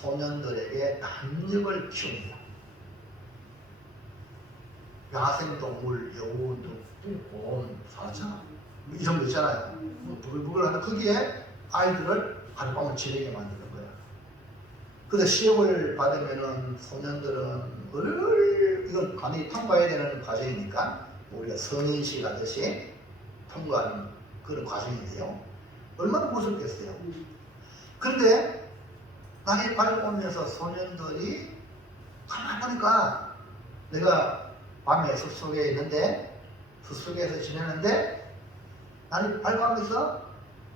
소년들에게 남력을 키웁니다. 야생동물, 여우, 곰, 사자 이런 거 있잖아요. 부글부글 하는 거기에 아이들을 하룻밤을 지내게 만드는 거야. 그래서 시험을 받으면은 소년들은 이건 간이 통과해야 되는 과정이니까 우리가 성인식 하듯이 통과하는 그런 과정인데요. 얼마나 무섭겠어요. 그런데 날이 밝아오면서 소년들이 가만히 보니까 내가 밤에 숲속에 있는데 숲속에서 지내는데 날이 밝아오면서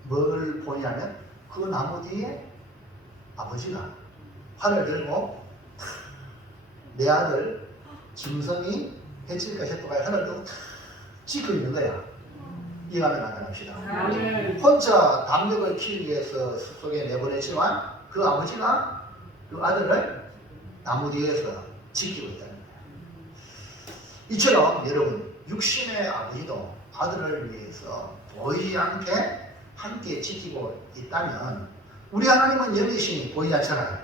뭘 보냐면 그 나무 뒤에 아버지가 활을 들고 내 아들 짐승이 해칠까 싶어가 하늘 들고 찍고 있는 거야. 이해하면 안 합시다. 혼자 담력을 키우기 위해서 숲속에 내보내지만 그 아버지가 그 아들을 나무 뒤에서 지키고 있다는 거야. 이처럼 여러분 육신의 아버지도 아들을 위해서 보이지 않게 함께 지키고 있다면 우리 하나님은 여기시니 보이지 않잖아요.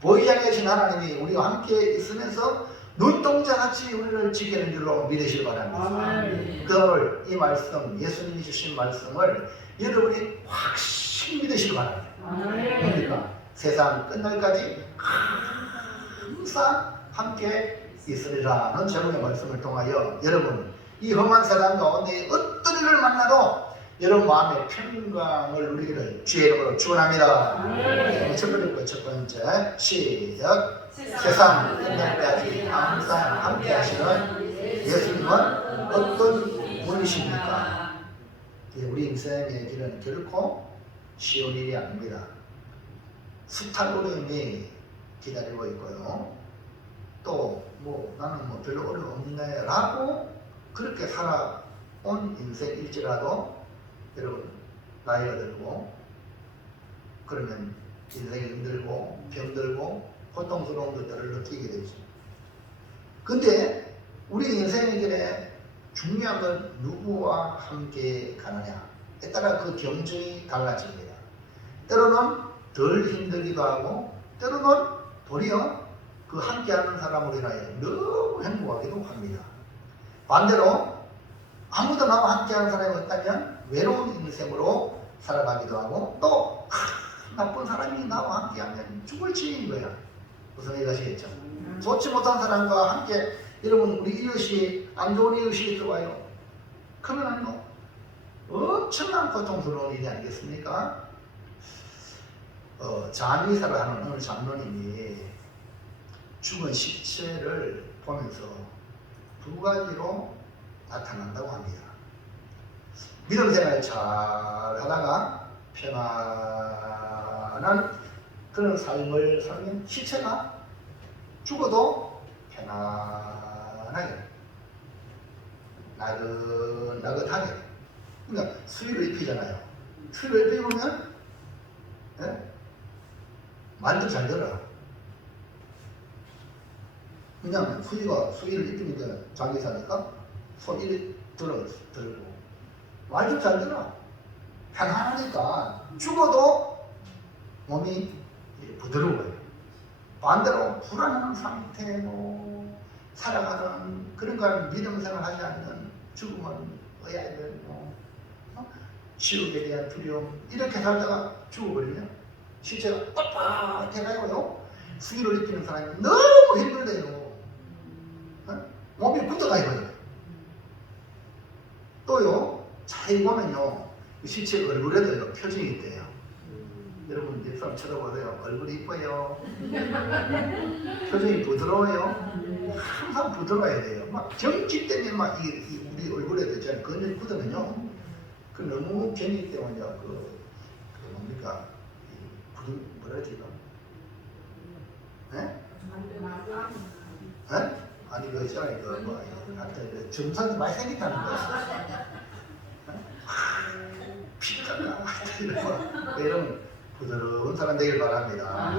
보이지 않게 계신 하나님이 우리와 함께 있으면서 눈동자같이 우리를 지키는 줄로 믿으시기 바랍니다. 그걸 이 말씀, 예수님이 주신 말씀을 여러분이 확실히 믿으시기 바랍니다. 그러니까 세상 끝날까지 항상 함께 있으리라는 제목의 말씀을 통하여 여러분 이 험한 세상 가운데 어떤 일을 만나도 여러분 마음의 평강을 누리기를 주의 이름으로 축원합니다. 첫 번째 시작. 세상 끝날 때까지 항상 함께 하시는 예수님은 어떤 분이십니까? 우리 인생의 길은 결코 쉬운 일이 아닙니다. 숱한 어려움이 기다리고 있고요. 또 나는 별로 어려움 없네 라고 그렇게 살아온 인생일지라도 여러분 나이가 들고 그러면 인생이 힘들고 병들고 고통스러운 것들을 느끼게 되죠. 근데 우리 인생의 길에 중요한 건 누구와 함께 가느냐에 따라 그 경중이 달라집니다. 때로는 덜 힘들기도 하고 때로는 도리어 그 함께하는 사람으로 인하여 너무 행복하기도 합니다. 반대로 아무도 나와 함께하는 사람이 없다면 외로운 인생으로 살아가기도 하고 또 나쁜 사람이 나와 함께하면 죽을 지인 거야. 무슨 얘기 하시겠죠? 좋지 못한 사람과 함께 여러분 우리 이웃이 안 좋은 이웃이 들어와요. 그러면 엄청난 고통스러운 일이 아니겠습니까? 장의사를 하는 오늘 장로님이 죽은 시체를 보면서 두 가지로 나타난다고 합니다. 믿음 생활을 잘 하다가 편안한 그런 삶을 살면 시체가 죽어도 편안하게 나긋나긋하게 그러니까 수의를 입히잖아요. 수의를 입히면 말도 잘 들어. 그냥 수의를 입히니까 장기사니까 손 이리 들고 말도 잘 들어. 편안하니까 죽어도 몸이 부드러워요. 반대로 불안한 상태로 살아가는 그런 걸 믿음 생활하지 않는 죽음은 의아들 지옥에 대한 두려움 이렇게 살다가 죽어버리면 시체가 뻣뻣해가요. 수의를 입히는 사람이 너무 힘들대요. 몸이 굳어가요. 또요 자세히 보면요 시체 얼굴에도 표정이 있대요. 여러분 이 사람 쳐다보세요. 얼굴이 이뻐요. 표정이 부드러워요. 항상 부드러워야 돼요. 막 경기 때문에 막 우리 얼굴에 있잖아요. 근육이 굳으면요 그 너무 경기 때문에 뭡니까 뭐라 해야 되나? 아니 그 있잖아요. 하여튼 점선이 많이 생긴다는 거야. 피가 나. 이런 부드러운 사람 되길 바랍니다.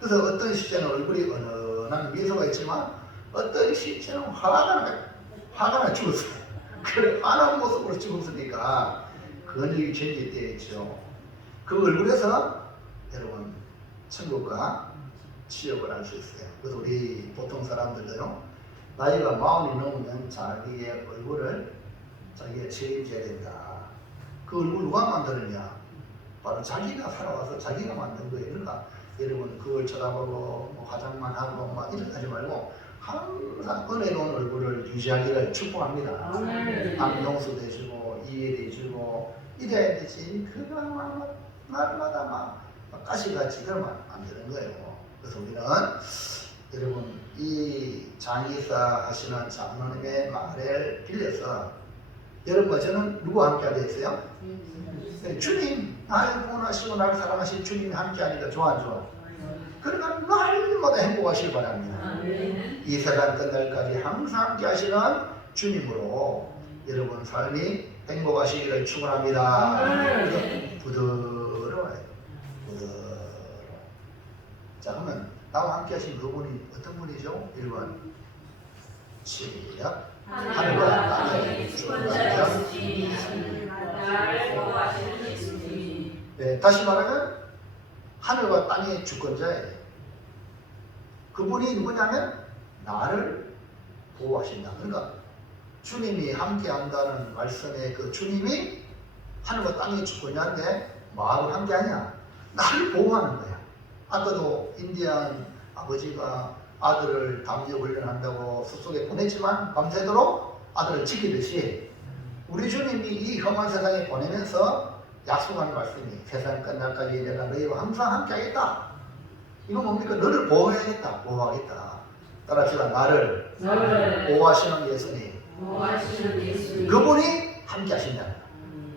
그래서 어떤 시체는 얼굴이 은은한 미소가 있지만 어떤 시체는 화가 나 죽었어요. 그래 화난 모습으로 죽었으니까 근육이 전개되어 있죠. 그 얼굴에서 여러분 천국과 지옥을 알 수 있어요. 그래서 우리 보통 사람들도요, 나이가 40이 넘으면 자기의 얼굴을 자기가 책임져야 된다. 그 얼굴 누가 만드느냐? 바로 자기가 살아와서 자기가 만든 거예요. 그러니까 여러분 그걸 쳐다보고 뭐 화장만 하고 막 이렇게 하지 말고 항상 은혜로운 얼굴을 유지하기를 축복합니다. 안경수 되시고 이해 되시고 이래야 되지. 그가 막 날마다 막 가시같이 그러면 안 되는 거예요. 그래서 우리는 여러분 이 장의사 하시는 장로님의 말을 빌려서 여러분과 저는 누구와 함께 하게 됐어요? 네, 주님, 나를 구원하시고 나를 사랑하신 주님이 함께 하니까 좋아 안 좋아? 그러니까 날마다 행복하시길 바랍니다. 이 세상 끝날까지 항상 함께 하시는 주님으로 여러분 삶이 행복하시기를 축원합니다. 부드러워요. 부드러워. 자, 그러면 나와 함께 하신 그분이 어떤 분이죠? 1번 시작. 하늘과 땅의 주권자여. 네, 다시 말하면 하늘과 땅의 주권자예요. 그분이 누구냐면 나를 보호하신다. 그러니까 주님이 함께 한다는 말씀에 그 주님이 하늘과 땅의 주권자인데 뭐하고 함께 하냐? 나를 보호하는 거야. 아까도 인디안 아버지가 아들을 담요 훈련한다고 숲속에 보냈지만 밤새도록 아들을 지키듯이 우리 주님이 이 험한 세상에 보내면서 약속하는 말씀이 세상 끝날까지 내가 너희와 항상 함께 하겠다. 이거 뭡니까? 너를 보호해야겠다. 보호하겠다. 따라합시다. 나를 보호하시는 예수님. 그분이 함께 하신다.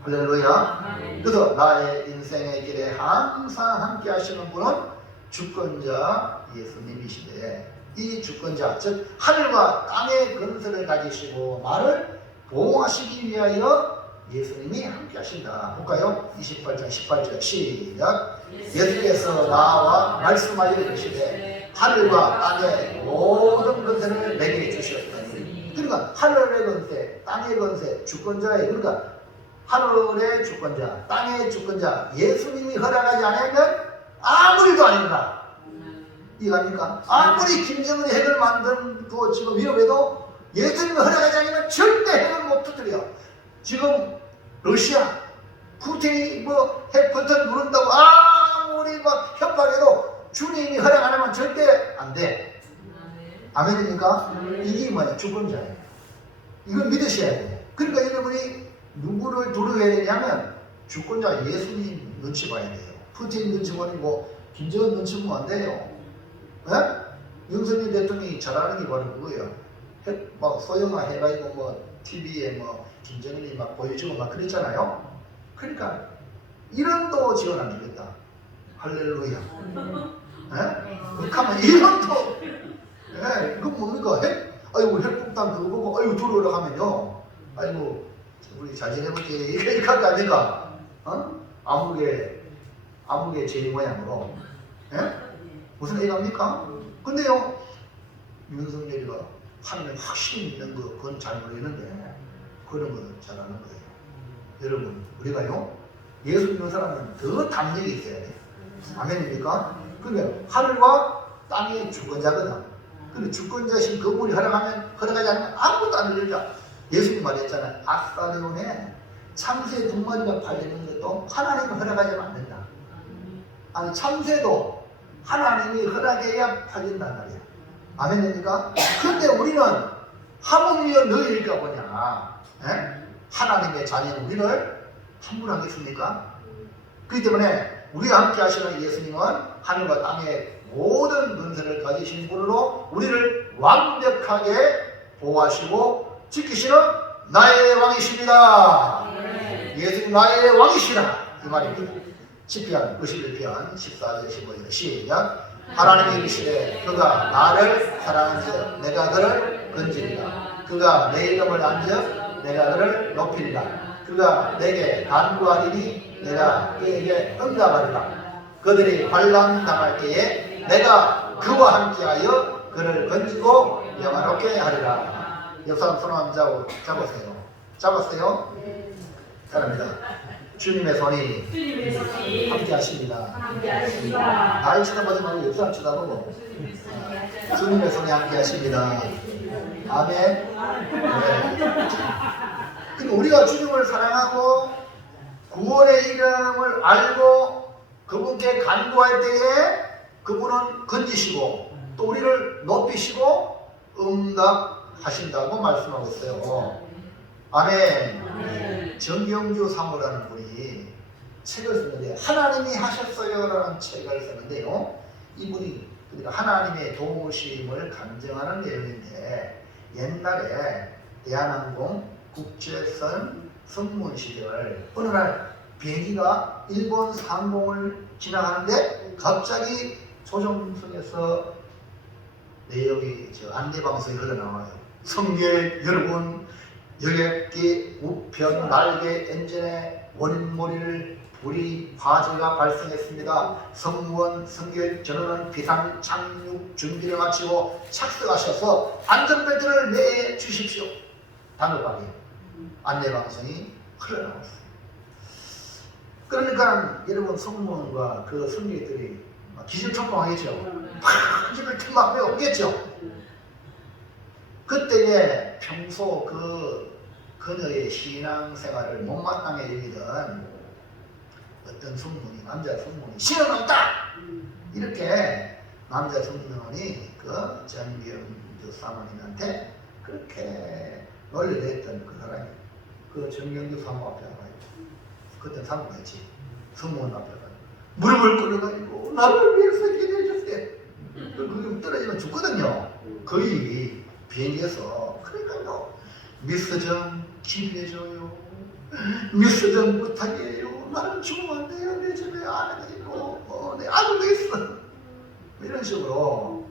할렐루야. 그래서 나의 인생의 길에 항상 함께 하시는 분은 주권자 예수님이시되 이 주권자 즉 하늘과 땅의 근세를 가지시고 나를 보호하시기 위하여 예수님이 함께 하신다. 볼까요? 28장 18절 시작. 예수께서 나와 말씀하여 이르시되 하늘과 땅의 모든 근세를 내게 주셨다니. 그러니까 하늘의 근세, 땅의 근세, 주권자의 그러니까 하늘의 주권자, 땅의 주권자 예수님이 허락하지 않으면 아무 일도 아닙니다. 이해갑니까? 아무리 김정은이 핵을 만들고 지금 위협해도 예수님이 허락하지 않으면 절대 핵을 못 터뜨려. 지금 러시아 푸틴이 뭐 핵 버튼 누른다고 아무리 막 협박해도 주님이 허락 안 하면 절대 안 돼. 아멘입니까? 이게 뭐야? 주권자예요. 이걸 믿으셔야 돼요. 그러니까 여러분이 누구를 두려워해야 되냐면 주권자 예수님 눈치 봐야 돼요. 푸틴 눈치 보니 뭐 김정은 눈치 보면 안 돼요. 네? 윤석열 대통령이 잘하는 게 바로 그거예요. 막 소형화 해가지고 뭐 TV에 뭐 김정은이 막 보여주고 막 그랬잖아요. 그러니까 이런도 지원 안 주겠다. 할렐루야. 네? 그렇다면 이런도 네, 이거 뭡니까? 아이고 핵폭탄 그거 보고 아이고 들어오라 하면요. 아이고 우리 자진해볼게 이렇게 할 거 아닙니까? 아무개 제 모양으로. 예? 무슨 얘기합니까? 근데요, 윤석열이가 하늘에 확신이 있는 거, 그건 잘 모르겠는데, 그런 거 잘하는 거예요. 여러분, 우리가요, 예수 믿는 사람은 더 담력이 있어야 돼. 아멘입니까? 근데 하늘과 땅의 주권자거든. 근데 주권자신 그분이 허락하지 않으면 아무것도 안 열리자. 예수님 말했잖아요. 아사리온에 참새 2마리가 팔리는 것도 하나님이 허락하지 안 된다. 아니 참새도 하나님이 허락해야 팔린단 말이야. 아멘입니까? 근데 우리는 하물며 너희일까 보냐. 에? 하나님의 자녀는 우리를 함부로 하겠습니까? 그렇기 때문에 우리와 함께 하시는 예수님은 하늘과 땅의 모든 근세를 가지신 분으로 우리를 완벽하게 보호하시고 지키시는 나의 왕이십니다. 예수님 나의 왕이시라 이 말입니다. 시편 91편 14절 15절 시작. 하나님이 이르시되 그가 나를 사랑하여 내가 그를 건지리라. 그가 내 이름을 앉아 내가 그를 높이리라. 그가 내게 간구하리니 내가 그에게 응답하리라. 그들이 환난 당할 때에 내가 그와 함께하여 그를 건지고 영화롭게 하리라. 옆 사람 손 한번 잡으세요. 잡았어요? 잘합니다. 주님의 손이 함께 하십니다. 나이 쳐다보지 말고 옆 사람 쳐다보고 주님의 손이 함께 하십니다. 아멘. 네. 그리고 우리가 주님을 사랑하고 구원의 이름을 알고 그분께 간구할 때에 그분은 건지시고 또 우리를 높이시고 응답하신다고 말씀하고 있어요. 아멘. 정경주 사모라는 분이 책을 썼는데 하나님이 하셨어요라는 책을 썼는데요. 이분이 하나님의 도우심을 감정하는 내용인데 옛날에 대한항공 국제선 선문 시절 어느 날 비행기가 일본 상공을 지나가는데 갑자기 조종석에서 내역이 안내방송이 흘러나와요. 성객 여러분, 여객기 우편 날개 엔진의 원인모를 불이 화재가 발생했습니다. 승무원, 승객 전원은 비상 착륙 준비를 마치고 착석하셔서 안전벨트를 매 주십시오. 당급하게 안내방송이 흘러나왔어요. 그러니까 여러분 승무원과 그 승객들이 기진총총하겠죠. 팍! 막 외우겠죠. 그때에 평소 그녀의 신앙생활을 못마땅해 여기던 어떤 승무원이, 남자 승무원이 신은 없다! 이렇게 남자 승무원이 그 정경주 사모님한테 그렇게 논리를 했던 그 사람이 그 정경주 사모 앞에 와요. 그때 사모가 했지. 승무원 앞에 가서 무릎을 꿇어가지고 나를 위해서 기도해주세요. 그게 떨어지면 죽거든요. 거의 비행기에서 그러니까 미스정 기도해줘요. 미스정 부탁이에요. 나는 죽으면 안 돼요. 내 집에 아내가 있고 내 아들도 있어. 이런 식으로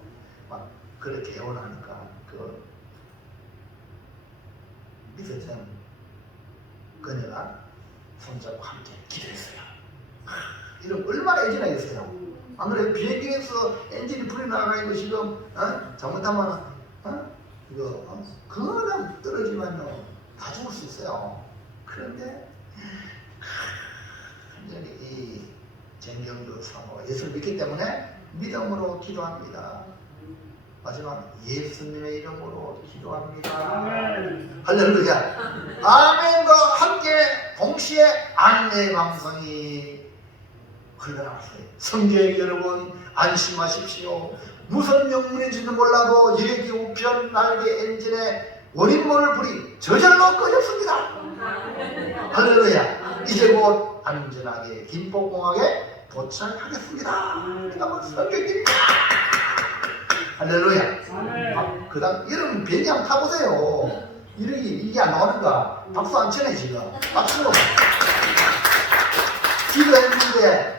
막 그렇게 애원하니까 그 미스정 그녀가 손잡고 함께 기도했어요. 이런 얼마나 애진하겠어요. 안 그래요? 비행기에서 엔진이 불이 나가고 지금 잘못하면 이거 그냥 떨어지면요 다 죽을 수 있어요. 그런데 완전히 이 정경주 사모가 예수를 믿기 때문에 믿음으로 기도합니다. 마지막 예수님의 이름으로 기도합니다. 할렐루야. 아멘과 함께 동시에 안내 방송이 흘러나왔어요. 성객 여러분 안심하십시오. 무슨 명문인지는 몰라도 여객기 우편 날개 엔진의 원인모를 불이 저절로 꺼졌습니다. 할렐루야. 이제 곧 안전하게 김포공항에 도착하겠습니다. 그다음은 성객님 할렐루야. 그 다음 여러분 비행기 한번 타보세요. 이게 안 나오는가? 박수 안 치네 지금. 박수. 기도했는데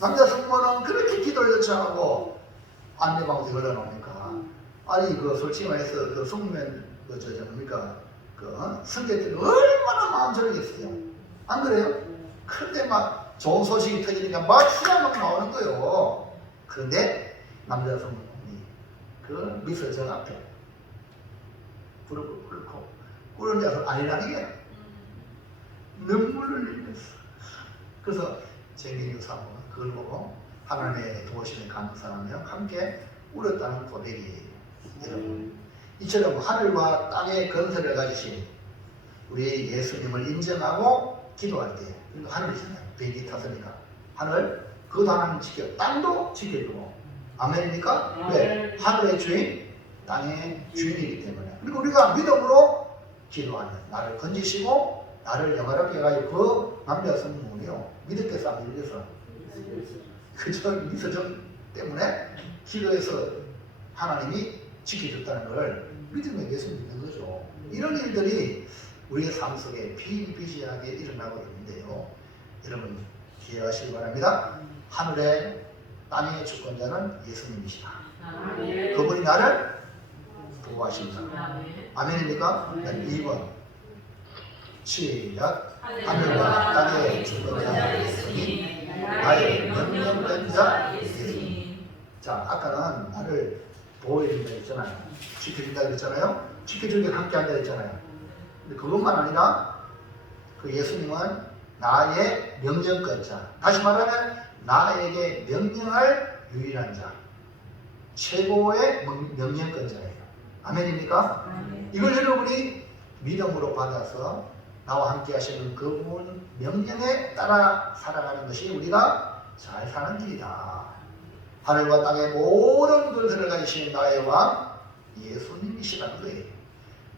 남자 승무원은 그렇게 기도를 요청하고 안내방송이 흘러나오니까 아니 그 솔직히 말해서 그 승무원 그 승객들이 얼마나 마음 저리겠어요. 안 그래요? 그런데 막 좋은 소식이 터지니까 막 수가 막 나오는 거예요. 그런데 남자 승무원이 그 미소정 앞에 무릎을 꿇고 꿇으면서 아니라니게 눈물을 흘렸어. 그래서 정경주 사모가 그걸 보고 하나님의 도우심에 감사하며 함께 울었다는 고백이에요. 여러분, 이처럼 하늘과 땅의 건설을 가지신 우리 예수님을 인정하고 기도할 때 하늘이잖아요. 비행기 탔으니까 하늘 그것도 하나님 지켜, 땅도 지켜주고. 아멘입니까? 왜? 하늘의 주인, 땅의 주인이기 때문에. 그리고 우리가 믿음으로 기도하면 나를 건지시고 나를 영화롭게 해가지고 그 남자 성문이요 믿었겠어 안 믿었어? 그저 미소정 때문에 기도해서 하나님이 지켜줬다는 걸 믿으면 예수 믿는 거죠. 이런 일들이 우리의 삶 속에 비일비재하게 일어나고 있는데요. 여러분 기억하시기 바랍니다. 하늘의 땅의 주권자는 예수님이시다. 그분이 나를 보호하십니다. 아멘입니까? 2번 시작. 하늘과 땅의 주권자 예수님, 나의 명령된 자 예수님. 자, 아까는 나를 보호해준다 했잖아요. 지켜준다 했잖아요. 지켜주길 함께 한다 했잖아요. 근데 그것만 아니라 그 예수님은 나의 명령권자. 다시 말하면 나에게 명령할 유일한 자. 최고의 명령권자예요. 아멘입니까? 이걸 여러분이 믿음으로 받아서 나와 함께 하시는 그분 명령에 따라 살아가는 것이 우리가 잘 사는 길이다. 하늘과 땅의 모든 것을 가지신 나의 왕 예수님이시라는 거예요.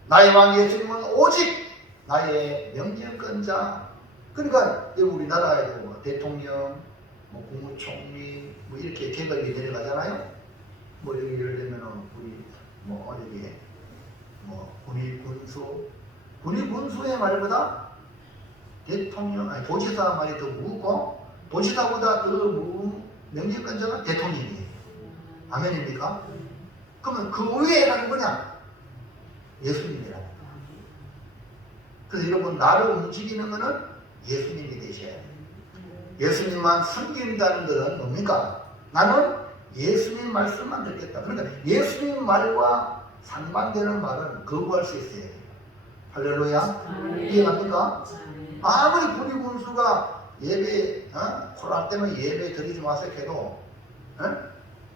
나의 왕 예수님은 오직 나의 명령권자. 그러니까 우리나라에도 뭐 대통령, 뭐 국무총리 뭐 이렇게 계급이 내려가잖아요. 뭐 여기 예를 들면 우리 뭐 여기 뭐 군의 군수의 말보다 대통령 아니 도지사 말이 더 무겁고 도지사보다 더 무거운 명령권자가 대통령이에요. 아멘입니까? 그러면 그 위에 가는 거냐? 예수님이라는 거. 그래서 여러분 나를 움직이는 거는 예수님이 되셔야 돼요. 예수님만 섬긴다는 것은 뭡니까? 나는 예수님 말씀만 듣겠다. 그러니까 예수님 말과 상반되는 말은 거부할 수 있어야 돼요. 할렐루야. 이해갑니까? 아무리 군의 군수가 예배 코로나 때문에 예배 드리지 마세요 해도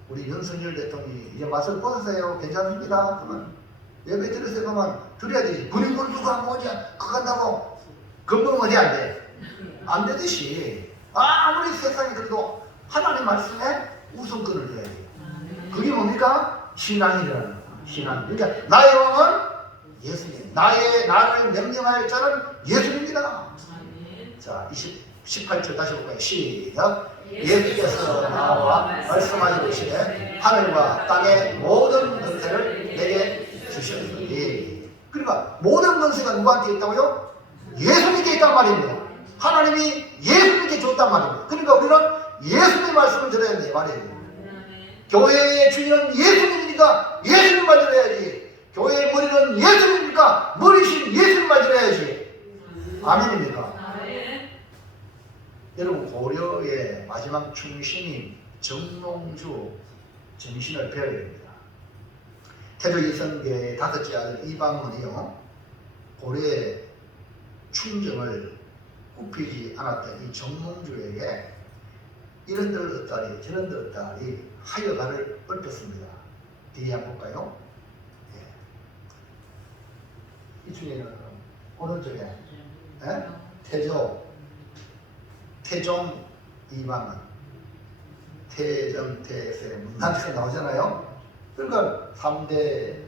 우리 윤석열 대통령이 이제 마스크 벗으세요 괜찮습니다 그러면 예배 드리세요 그러면 드려야 되지. 군의 군수가 뭐냐 그거 한다고 금방 어디 안 돼? 안 되듯이 아무리 세상에 그래도 하나님 말씀에 우선권을 줘야 돼요. 그게 뭡니까? 신앙이라는 거예요. 신앙. 그러니까 나의 왕은 예수님. 나를 명령할 자는 예수님이다. 자, 18절 다시 볼까요? 시작. 예수께서 나와 말씀하시되 하늘과 땅의 모든 권세를 내게 주셨으니. 그러니까 모든 권세가 누구한테 있다고요? 예수님께 있단 말입니다. 하나님이 예수님께 줬단 말입니다. 그러니까 우리는 예수님 말씀을 들어야 돼 말이에요. 교회의 주인은 예수님이니까 예수님 말 들어야지. 교회의 머리는 예수님이니까 머리신 예수님 말 들어야지. 아멘입니까? 여러분 고려의 마지막 충신인 정몽주 정신을 배워야 됩니다. 태조 이성계의 다섯째 아들 이방원이요 고려의 충정을 굽히지 않았던 이 정몽주에게 이런들 어따리 저런들 어따리 하여가를 얽혔습니다. 뒤에 한번 볼까요? 이 중에는 오른쪽에 태종 이방원 태정태세 문단에서 나오잖아요. 그러니까 3대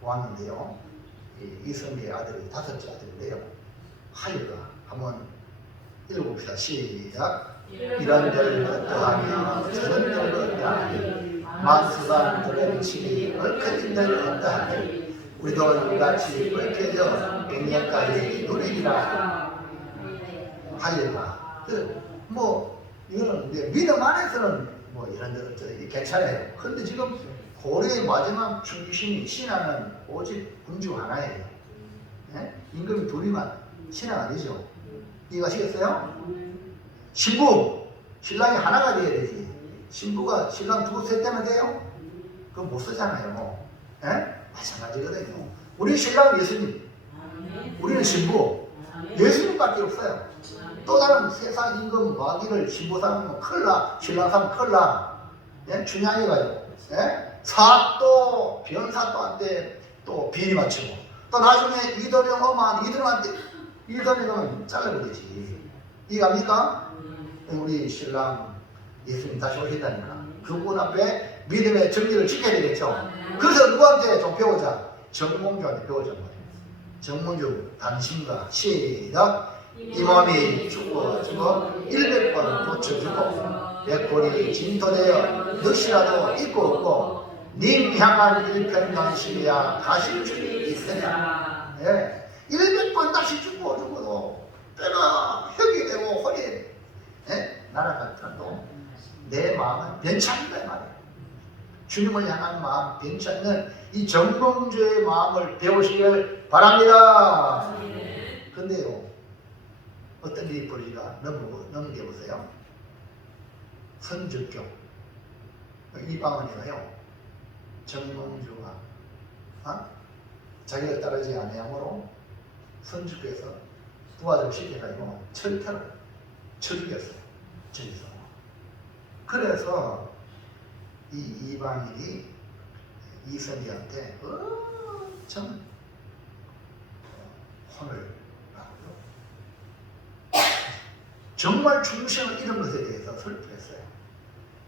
왕인데요. 이성계의 아들이 다섯째 아들인데요. 하여가 한번 읽어봅시다. 시작. 이런들 어떠하며 저런들 어떠하니 만수산들은 치 얽혀진들 어떠하니 우리도 이같이 얽혀져 백년까지 누리리라. 하여가 뭐 이거는 이제 믿음 안에서는 뭐 이런들 어쩌니 괜찮아요. 근데 지금 고려의 마지막 중심이 신앙은 오직 군주 하나예요. 임금이 둘이만 신앙 아니죠. 이해가시겠어요? 신부, 신랑이 하나가 돼야 되지. 신부가 신랑 두고 셋 되면 돼요? 그건 못 쓰잖아요. 마찬가지거든요. 우리 신랑은 예수님, 우리는 신부, 예수님밖에 없어요. 또 다른 세상 임금 마귀를 신부 삼으면 큰일 나, 신랑 삼으면 큰일 나. 춘향해가지고 사또 변사또 한테 또 비리 맞추고 또 나중에 이도령 오면 이도령은 잘라버리지. 이해갑니까? 우리 신랑 예수님 다시 오신다니까 그분 앞에 믿음의 정리를 지켜야 되겠죠. 그래서 누구한테 좀 배우자? 정몽주한테 배우자 말이에요. 정몽주 단신가 시작. 이 몸이 죽어주고 100번 고쳐주고 백골이 진토되어 넋이라도 있고 없고 님 향한 일편단심이야 가실 줄이 있으냐. 100번 다시 죽어도 때가 혁이 되고 허리 날아갔더라도 내 마음은 변찮는다 말이에요. 주님을 향한 마음 변찮는 이 정몽주의 마음을 배우시길 바랍니다. 근데요 어떤 일이 벌이가 넘겨보세요. 선주교 이방원이가요 정몽주가 자기를 따르지 아니하므로 선주교에서 두 아들 시켜가지고 철퇴를 쳐죽였어요. 저기서. 그래서 이 이방인이 이성계한테 엄청 혼을 나고요. 정말 충신을 잃은 것에 대해서 슬퍼했어요.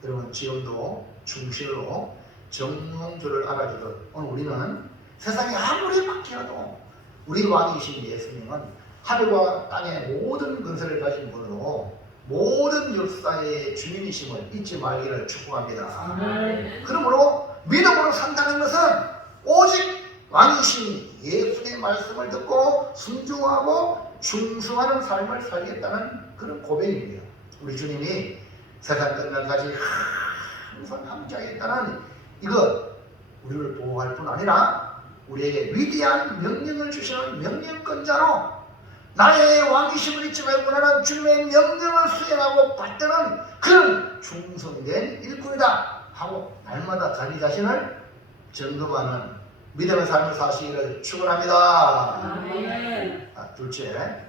여러분 지금도 충실로 정몽주를 알아주듯 오늘 우리는 세상이 아무리 바뀌어도 우리 왕이신 예수님은 하늘과 땅의 모든 근세를 가진 분으로 모든 역사의 주인이심을 잊지 말기를 축복합니다. 그러므로 믿음으로 산다는 것은 오직 왕이신 예수의 말씀을 듣고 순종하고 충성하는 삶을 살겠다는 그런 고백입니다. 우리 주님이 세상 끝날까지 항상 함께하겠다는 이것 우리를 보호할 뿐 아니라 우리에게 위대한 명령을 주시는 명령권자로 나의 왕이심을 잊지 말고 나는 주님의 명령을 수행하고 받드는 그런 충성된 일꾼이다 하고 날마다 자기 자신을 점검하는 믿음의 삶을 사시기를 축원합니다. 아멘. 둘째,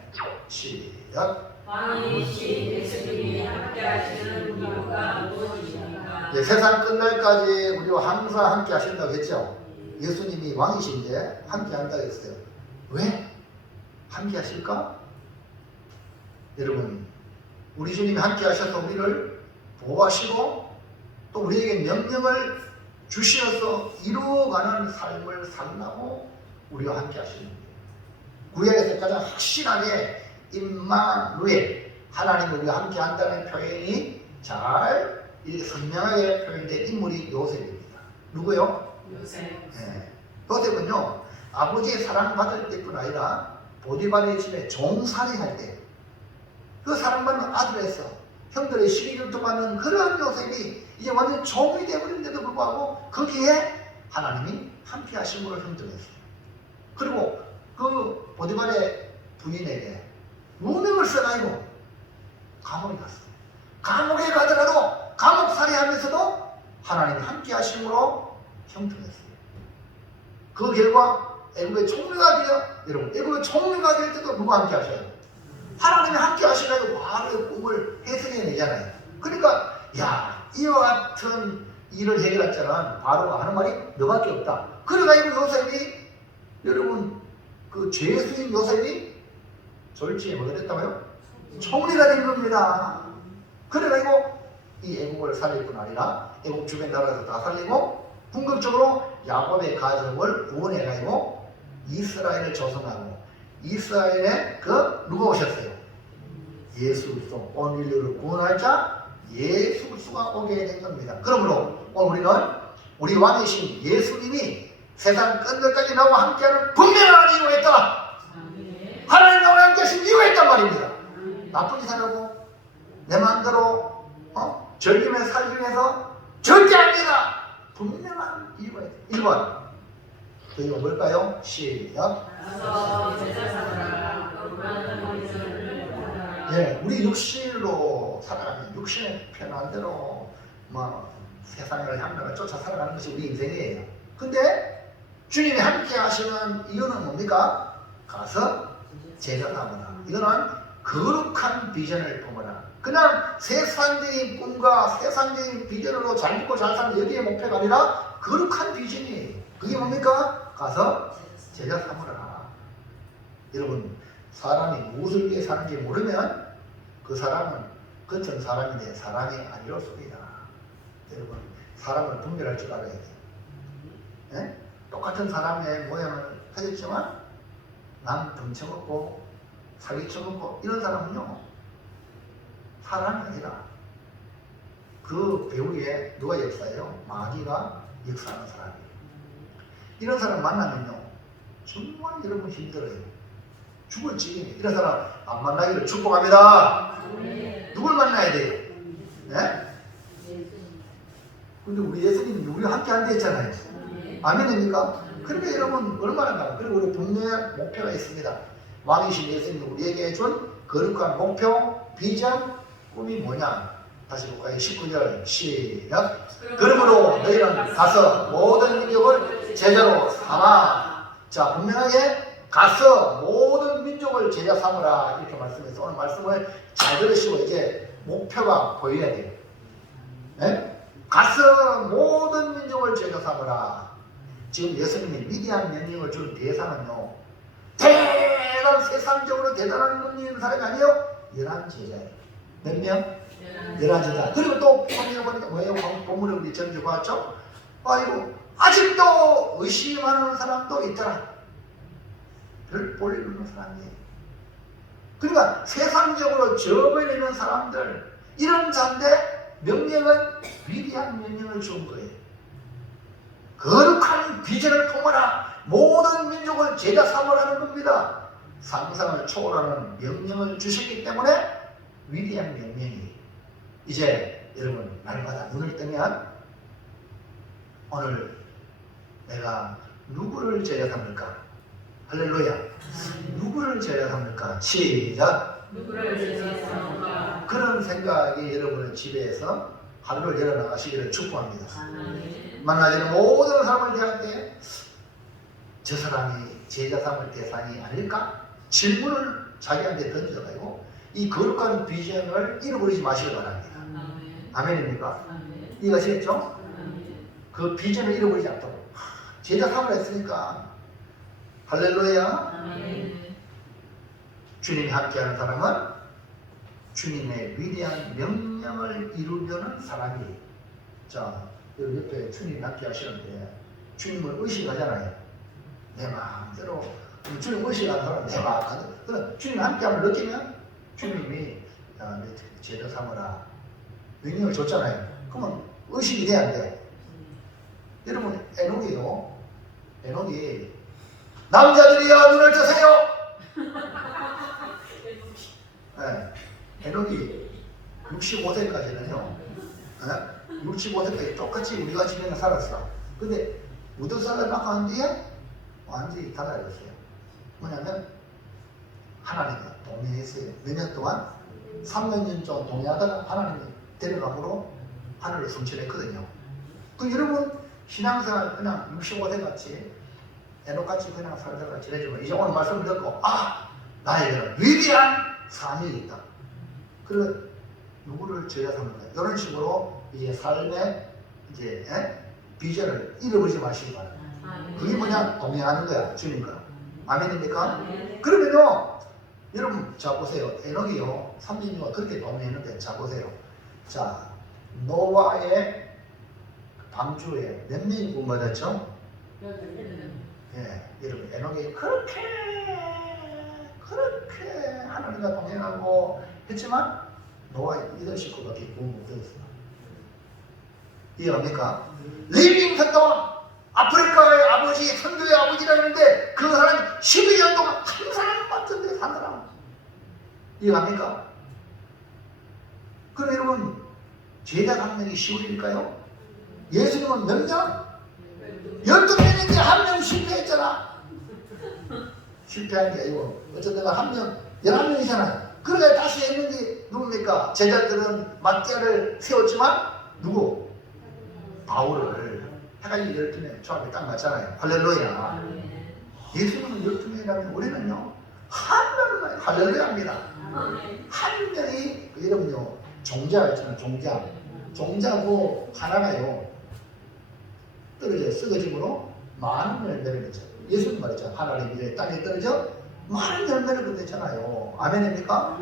시작. 왕이신 예수님이 함께하시는 이유가 무엇입니까? 세상 끝날까지 우리와 항상 함께 하신다고 했죠. 예수님이 왕이신데 함께 한다고 했어요. 왜 함께 하실까? 여러분, 우리 주님이 함께 하셔서 우리를 보호하시고 또 우리에게 명령을 주시어서 이루어가는 삶을 살라고 우리와 함께 하시는 거예요. 구약에서 가장 확실하게 임마누엘, 하나님이 우리와 함께 한다는 표현이 잘 이렇게 선명하게 표현된 인물이 요셉입니다. 누구요? 요셉. 네. 요셉은요, 아버지의 사랑받을 때뿐 아니라 보디발의 집에 종살이할 때 그 사랑받는 아들에서 형들의 시기를 도받는 그런 요셉이 이제 완전 종이 되어버린데도 불구하고 거기에 하나님이 함께 하심으로 형통했어요. 그리고 그 보디발의 부인에게 누명을 써가지고 감옥에 갔어요. 감옥에 가더라도 감옥살이하면서도 하나님이 함께 하심으로 형통했어요. 그 결과 애굽의 총리가 되어, 여러분 애굽의 총리가 될 때도 누가 함께 하셔요? 하나님이 함께 하시라고 바로의 꿈을 해석해내잖아요. 그러니까 야, 이와 같은 일을 해결할 자는 바로가 하는 말이 너밖에 없다. 그래가지고 요셉이, 여러분 그 죄수인 요셉이 졸지에 뭐가 됐다고요? 총리가 된 겁니다. 그래가지고 이 애국을 살릴 뿐 아니라 애국 주변 나라에서 다 살리고 궁극적으로 야곱의 가족을 구원해가지고 이스라엘을 조성하고 이스라엘에 누가 오셨어요? 예수 그리스도, 온 인류를 구원할 자 예수 그리스도가 오게 된 겁니다. 그러므로 오늘 우리는 우리 왕이신 예수님이 세상 끝날까지 나와 함께하는 분명한 이유가 있다. 하나님 나와 함께 하신 이유가 있단 말입니다. 나쁜 짓 하려고 내 마음대로 즐기면서 살면서 절대 아닙니다. 분명한 이유가 있다. 1번 그 이유가 뭘까요? 시작. 예, 우리 육신으로 살아가면 육신의 편한 대로 세상을 향하여 쫓아 살아가는 것이 우리 인생이에요. 근데 주님이 함께 하시는 이유는 뭡니까? 가서 제자 삼으라. 이거는 거룩한 비전을 품어라. 그냥 세상적인 꿈과 세상적인 비전으로 잘 먹고 잘 사는 여기에 목표가 아니라 거룩한 비전이에요. 그게 뭡니까? 가서 제자 삼으라. 여러분, 사람이 무엇을 위해 사는지 모르면 그 사람은 겉은 사람인데 사람이 아니었습니다. 여러분, 사람을 분별할 줄 알아야 돼요. 네? 똑같은 사람의 모양을 가졌지만 남 덩쳐먹고 사기쳐먹고 이런 사람은요, 사람이 아니라 그 배후에 누가 역사해요? 마귀가 역사하는 사람이에요. 이런 사람 만나면요, 정말 여러분 힘들어요. 죽을 지경이에요. 이런 사람 안 만나기를 축복합니다. 누굴 만나야 돼요? 네? 근데 우리 예수님이 우리와 함께 한다 했잖아요. 아멘입니까? 그러니까 여러분 얼마나 나아요. 그리고 우리 분명한 목표가 있습니다. 왕이신 예수님이 우리에게 준 거룩한 목표, 비전, 꿈이 뭐냐? 다시 볼까요? 19절 시작. 그러므로 너희는 가서 모든 민족을 제자로 삼아. 자, 분명하게 가서 모든 민족을 제자 삼으라 이렇게 말씀해서 오늘 말씀을 잘 들으시고 이제 목표가 보여야 돼요. 네? 가서 모든 민족을 제자 삼으라. 지금 예수님이 위대한 명령을 준 대상은요, 대단한 세상적으로 대단한 능력 사람이 아니에요. 11제자예요. 몇 명? 11제자. 그리고 또 본문에 보니까 뭐예요? 본문에 우리 전주 봤죠? 아이고 아직도 의심하는 사람도 있더라. 별 볼일 없는 사람이에요. 그러니까 세상적으로 저버리는 사람들, 이런 자인데 명령은 위대한 명령을 준 거예요. 거룩한 비전을 품어라. 모든 민족을 제자 삼으라는 겁니다. 상상을 초월하는 명령을 주셨기 때문에 위대한 명령이 이제 여러분 날마다 눈을 뜨면 오늘 내가 누구를 제자 삼을까? 할렐루야. 누구를 제자 삼을까? 시작. 누구를 제자 삼을까? 그런 생각이 여러분의 집에서 하루를 열어나가시기를 축복합니다. 아멘. 만나지는 모든 사람을 대할 때 저 사람이 제자 삼을 대상이 아닐까? 질문을 자기한테 던져가지고 이 거룩한 비전을 잃어버리지 마시기 바랍니다. 아멘. 아멘입니까? 아멘. 이해가시겠죠? 아멘. 그 비전을 잃어버리지 않도록 제자 삼을 했으니까 할렐루야. 아멘. 주님이 함께하는 사람은 주님의 위대한 명령을 이루려는 사람이. 자, 여기 옆에 주님이 함께하시는데 주님을 의식하잖아요. 내 마음대로 주님 의식하는 사람 내 마음대로. 그럼 주님 함께함을 느끼면 주님이 내 제자 삼으라 명령을 줬잖아요. 그러면 의식이 돼야 안 돼? 여러분 에녹이요. 에녹이 남자들이여 눈을 뜨세요. 네. 에녹이 65세까지는요. 65세까지 똑같이 우리가 지내는 살았어. 근데 무덤살을 낳고 한 뒤에 완전히 달라졌어요. 뭐냐면 하나님과 동행했어요. 몇 년 동안? 3년 정도 동행하다가 하나님이 데려감으로 하늘을 순천했거든요. 그 여러분 신앙생활 그냥 65세 같이 에녹같이 그냥 살다가 지내지만 이제 오늘 말씀을 듣고 나에게는 위대한 사명이 있다. 그래서 누구를 제자 삼는다. 이런 식으로 이제 삶의 이제 비전을 잃어버리지 마시기 바랍니다. 그게 뭐냐? 동행하는 거야, 주님과. 아멘입니까? 그러면요, 여러분 자 보세요. 에녹이요 30년간 그렇게 동행했는데 자 보세요. 자, 노아의 방주에 몇 명이 구원받았죠? 예, 여러분 에녹이 그렇게 하나님과 동행하고 했지만 노아의 8식구밖에 구원 못했어요. 이해합니까? 리빙스턴 아프리카의 아버지, 선교의 아버지라 했는데 그 사람이 12년 동안 한 사람 같은데 산 사람. 이해합니까? 그럼 여러분 제자 삼는 쉬운 일일까요? 예수님은 몇 명? 12명인데 한 명 실패했잖아. 실패한 게 아니고 어쨌든 한 명, 11명이잖아요. 그러니까 다시 했는 게 누굽니까? 제자들은 맞대를 세웠지만 누구? 바울을 해가지고 12명 조합에 딱 맞잖아요. 할렐루야. 예수님은 12명이라면 우리는요 한 명만 할렐루야입니다. 한 명이 여러분요 종자가 있잖아요. 종자고 하나가요 떨어져 썩어짐으로 많은 열매를 맺죠. 예수님 말했죠. 하나님 이제 땅에 떨어져 많은 열매를 맺었잖아요. 아멘입니까?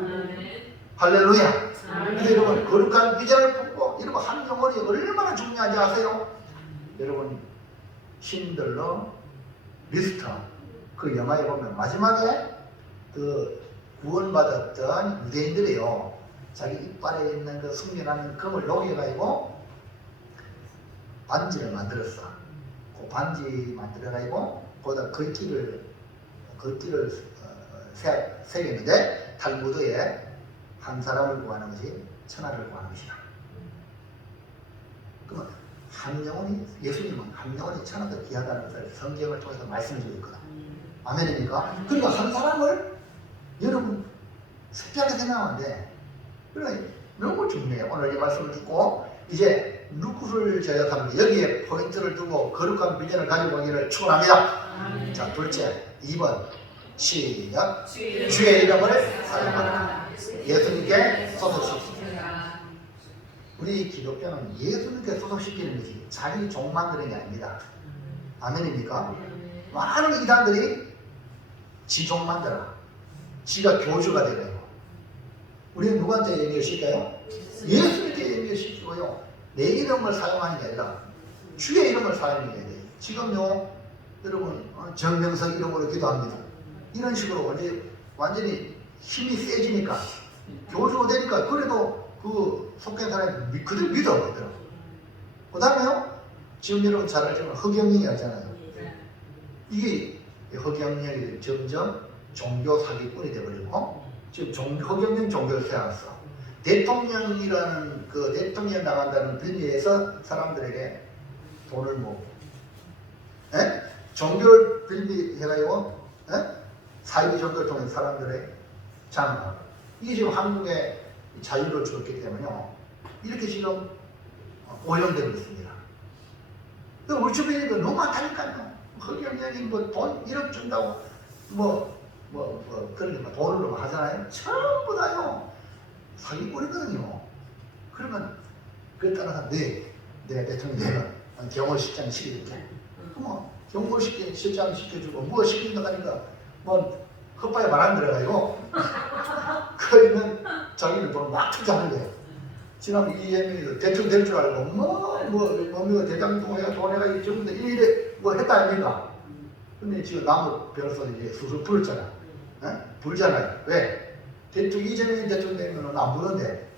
할렐루야. 그래서 여러분 거룩한 비전을 품고 여러분 한 영혼이 얼마나 중요한지 아세요? 여러분 신들러 리스터 그 영화에 보면 마지막에 그 구원받았던 유대인들이요 자기 이빨에 있는 그 숙련하는 금을 녹여가지고 반지를 만들었어. 그 반지 만들어가지고 거기다 글귀를 새겼는데 탈무드에 한 사람을 구하는 것이 천하를 구하는 것이다. 그러면 한 영혼이 예수님은 한 영혼이 천하도 귀하다는 것을 성경을 통해서 말씀해 주고 있거든. 아멘입니까? 그러니까 한 사람을 여러분 특별하게 생각하면 안 돼. 그러니까 너무 중요해요. 오늘 이 말씀을 듣고 이제 누구를 제가 합니다. 여기에 포인트를 두고 거룩한 비전을 가지고 가기를 축원합니다. 자, 둘째, 2번 시작. 주의 이름을 사용하라. 예수님께 소속시키라. 우리 기독교는 예수님께 소속시키는 것이 자기 종 만드는 게 아닙니다. 아멘입니까? 많은 이단들이 지 종 만들어. 지가 교주가 되고요. 우리는 누구한테 연결시켜요? 예수님께 연결시키고요. 내 이름을 사용하는 게 아니라 주의 이름을 사용해야 돼요. 지금요, 여러분 정명석 이름으로 기도합니다. 이런 식으로 완전히 힘이 세지니까 교주가 되니까 그래도 그 속된 사람이 그들 믿어버리더라고요. 그 다음에요, 지금 여러분 잘 알지만 허경영이 알잖아요. 이게 허경영이 점점 종교 사기꾼이 되어버리고 지금 허경영 종교를 세웠어. 대통령이라는 그 대통령 나간다는 빌미에서 사람들에게 돈을 모으고, 종교 빌미 해가지고 사이비 종교를 통해 사람들의 장악하고, 이게 지금 한국의 자유를 주었기 때문에요. 이렇게 지금 오염되고 있습니다. 우리 주변에 너무 많다니까요. 허경영이 뭐 돈 1억 준다고 그런 게 돈으로 하잖아요. 전부 다요 사기꾼이거든요. 그러면 그에 따라서 내가 대통령 되면 경호실장 시켜줄게. 그럼 경호실장 시켜주고 뭐 시킨다고 하니까 뭐 헛바에 말 안 들어가지고 그러면 자기는 돈 막 투자하는 거예요. 지난 이재명이 대통령 될 줄 알고 뭐 대장동 해가 돈 해가 전부 다 일일에 뭐 했다 아닙니까? 근데 지금 나무 변호사 이제 수술 풀었잖아. 불잖아요. 왜? 이재명이 대통령 되면 안 부는데.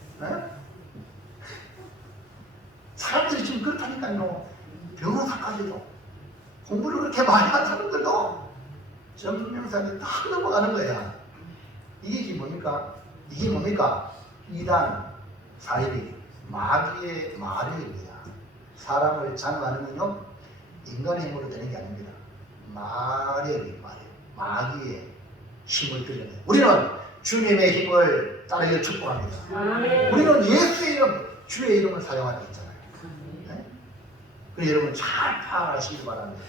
사람들이 지금 그렇다니까요. 변호사까지도 공부를 그렇게 많이 한 사람들도 정명사한테 다 넘어가는 거야. 이게 뭡니까? 이게 뭡니까? 이단, 사이비, 마귀의 마력입니다. 사람을 장악하는 건요, 인간의 힘으로 되는 게 아닙니다. 마력이 마귀의 힘을 드러내요. 우리는 주님의 힘을 따르기를 축복합니다. 우리는 예수의 이름, 주의 이름을 사용하는 게 있잖아요. 그래서 여러분 잘 파악하시기 바랍니다.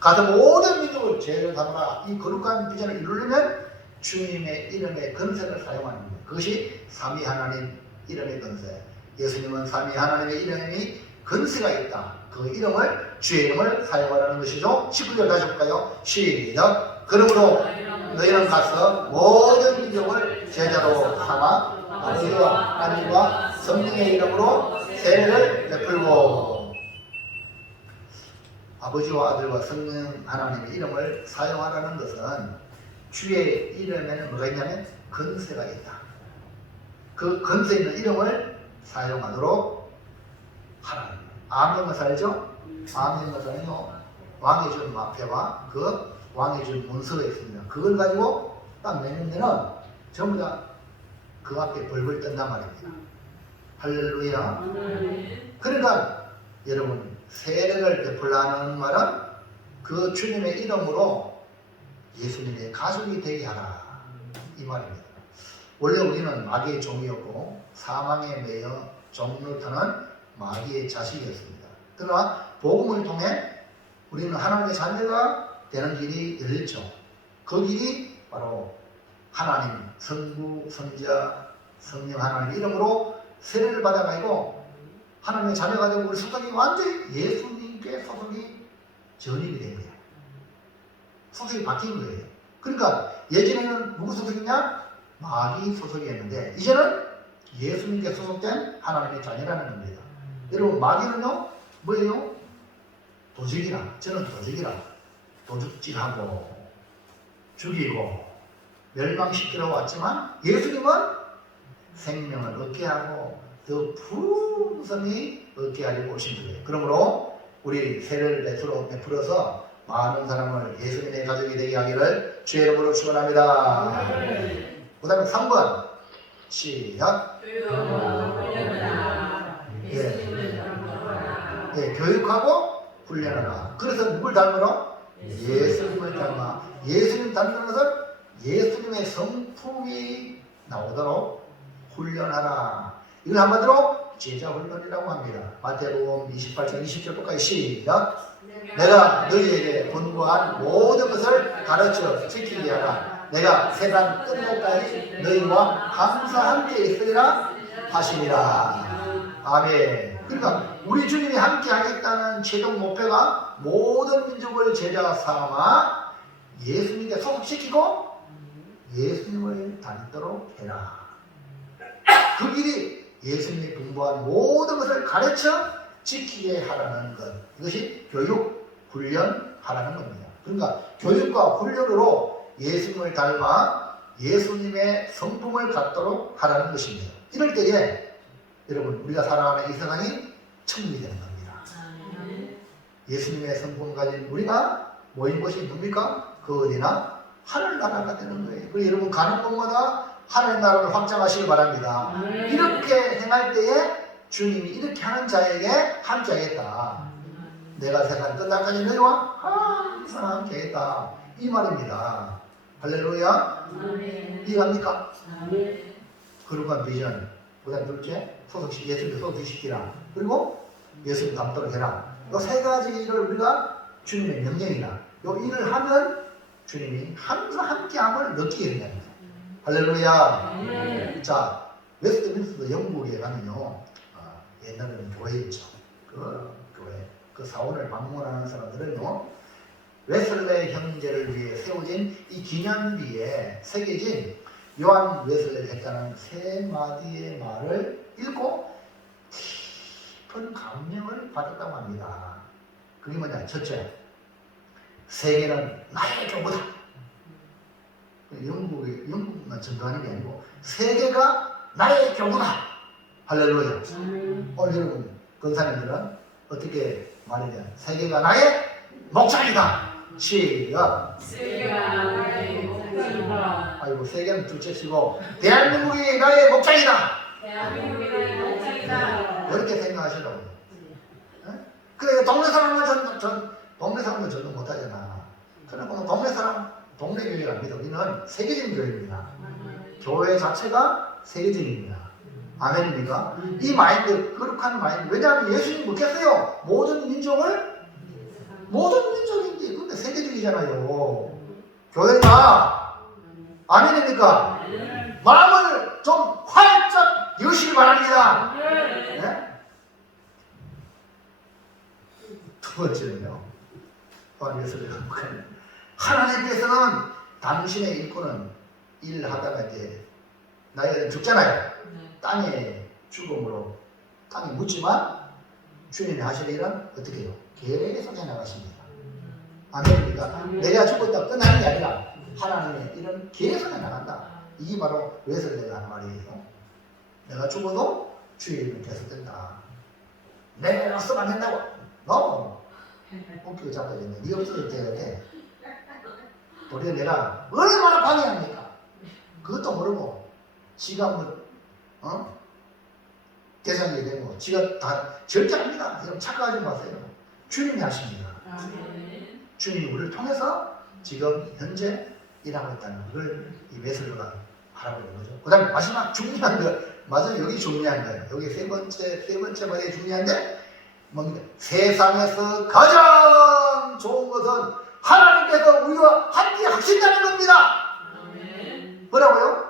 가서 모든 민족을 죄를 담아 이 거룩한 비전을 이루려면 주님의 이름의 건세를 사용하는 거예요. 그것이 삼위 하나님 이름의 건세. 예수님은 삼위 하나님의 이름이 건세가 있다. 그 이름을, 주의 이름을 사용하라는 것이죠. 19절 다시 볼까요? 시작. 그러므로 너희는 가서 모든 민족을 제자로 삼아 아버지와 하나님과 성령의 이름으로 세례를 베풀고. 아버지와 아들과 성령 하나님의 이름을 사용하라는 것은 주의 이름에는 뭐가 있냐면 건세가 있다. 그 건세 있는 이름을 사용하도록 하라는 거예요. 암행어사 알죠? 암행어사는요, 왕이 준 마패와 그 왕이 준 문서가 있습니다. 그걸 가지고 딱 내놓으면 전부 다 그 앞에 벌벌 뜬단 말입니다. 할렐루야. 그러니까 여러분, 세례를 베풀라는 말은 그 주님의 이름으로 예수님의 가족이 되게 하라, 이 말입니다. 원래 우리는 마귀의 종이었고 사망에 매여 종노릇하는 마귀의 자식이었습니다. 그러나 복음을 통해 우리는 하나님의 자녀가 되는 길이 열렸죠. 그 길이 바로 하나님, 성부, 성자, 성령 하나님 이름으로 세례를 받아가지고 하나님의 자녀가 되고 우리 소속이 완전히 예수님께 소속이 전입이 된 거예요. 소속이 바뀐 거예요. 그러니까 예전에는 누구 소속이냐? 마귀 소속이었는데 이제는 예수님께 소속된 하나님의 자녀라는 겁니다. 여러분, 마귀는요 뭐예요? 도적이라. 저는 도적이라. 도둑질하고 죽이고 멸망시키러 왔지만 예수님은 생명을 얻게 하고 더 풍성히 얻게 하려고 오신 거예요. 그러므로 우리 세례를 베풀어서 많은 사람을 예수님의 가족이 되게 하기를 주의 이름으로 축원합니다. 그 다음에 3번 시작. 교육하고 훈련하라. 그래서 누굴 닮으러? 예수님을 닮아. 예수님 닮는 것은 예수님의 성품이 나오도록 훈련하라. 이걸 한마디로 제자 훈련이라고 합니다. 마태복음 28장 20절까지 시작. 내가 너희에게 분부한 모든 것을 가르쳐 지키게 하라. 내가 세상 끝날까지 너희와 항상 함께 있으리라 하시니라. 아멘. 그러니까 우리 주님이 함께 하겠다는 최종 목표가 모든 민족을 제자 삼아 예수님께 소속시키고 예수님을 닮도록 해라. 그 길이 예수님이 분부한 모든 것을 가르쳐 지키게 하라는 것. 이것이 교육, 훈련 하라는 겁니다. 그러니까 교육과 훈련으로 예수님을 닮아 예수님의 성품을 갖도록 하라는 것입니다. 이럴 때에 여러분 우리가 살아가는 이 세상이 천국이 되는 겁니다. 예수님의 성품을 가진 우리가 모인 곳이 뭡니까? 그 어디나 하늘나라가 되는 거예요. 그리고 여러분 가는 곳마다 하늘나라를 확장하시기 바랍니다. 이렇게 행할 때에 주님이 이렇게 하는 자에게 함께 하겠다. 내가 세상 끝날까지 너희와 항상 함께 하겠다. 이 말입니다. 할렐루야. 이해갑니까? 거룩한 비전. 그 다음 둘째, 예수님을 소속시키라. 그리고 예수님 닮도록 해라. 이 세 가지 일을 우리가 주님의 명령이다. 이 일을 하면 주님이 항상 함께함을 느끼게 된답니다. 할렐루야. 자, 웨스트민스터 영국에 가면요, 옛날에는 교회였죠. 그 교회, 그 사원을 방문하는 사람들은요, 웨슬레 형제를 위해 세워진 이 기념비에 새겨진 요한 웨슬레를 했다는 세 마디의 말을 읽고 깊은 감명을 받았다고 합니다. 그게 뭐냐? 첫째, 세계는 나의 교보다. 영국만 전도하는 게 아니고 세계가 나의 교보다. 할렐루야. 오늘 여러분 권사님들은 어떻게 말하냐? 세계가 나의 목장이다. 시작. 세계가 나의 목장이다. 아이고, 세계는 둘째 치고 대한민국이 나의 목장이다. 대한민국이 나의 목장이다. 이렇게 생각하시라고. 그래, 동네 사람은 동네 사람은 전도 못하잖아. 그러니까 동네 사람, 동네 교회가 아닙니다. 우리는 세계적인 교회입니다. 교회 자체가 세계적입니다. 아멘입니까? 이 마인드, 거룩한 마인드. 왜냐하면 예수님이 묻겠어요. 모든 민족인데, 근데 세계적이잖아요. 교회가. 아멘입니까? 마음을 좀 활짝 여시기 바랍니다. 네? 두 번째는요. 하나님께서는 당신의 일꾼은 일하다가 이제 나이가 죽잖아요. 땅의 죽음으로 땅에 묻지만 주님이 하실 일은 어떻게 해요? 계속 해나가십니다. 아멘입니까? 내가 죽었다 끝나는 게 아니라 하나님의 일은 계속 해나간다. 이게 바로 웨슬레가 하는 말이에요. 내가 죽어도 주의 일은 계속된다. 내가 없으면 안 된다고. 너 웃기고 자빠졌네. 네 없어도 되는데 우리가 내가 얼마나 방해합니까? 그것도 모르고 지가 대상이 되고 지가 다 절대 합니다. 여러분 착각하지 마세요. 주님이 하십니다. 주님이 우리를 통해서 지금 현재 일하고 있다는 걸 이 웨슬레가 알아보는 거죠. 그 다음에 마지막 중요한 거, 맞아요. 여기 중요한 거예요. 여기 세 번째 말이 중요한데 뭡니까? 세상에서 가장 좋은 것은 하나님께서 우리와 함께 하신다는 겁니다. 뭐라고요?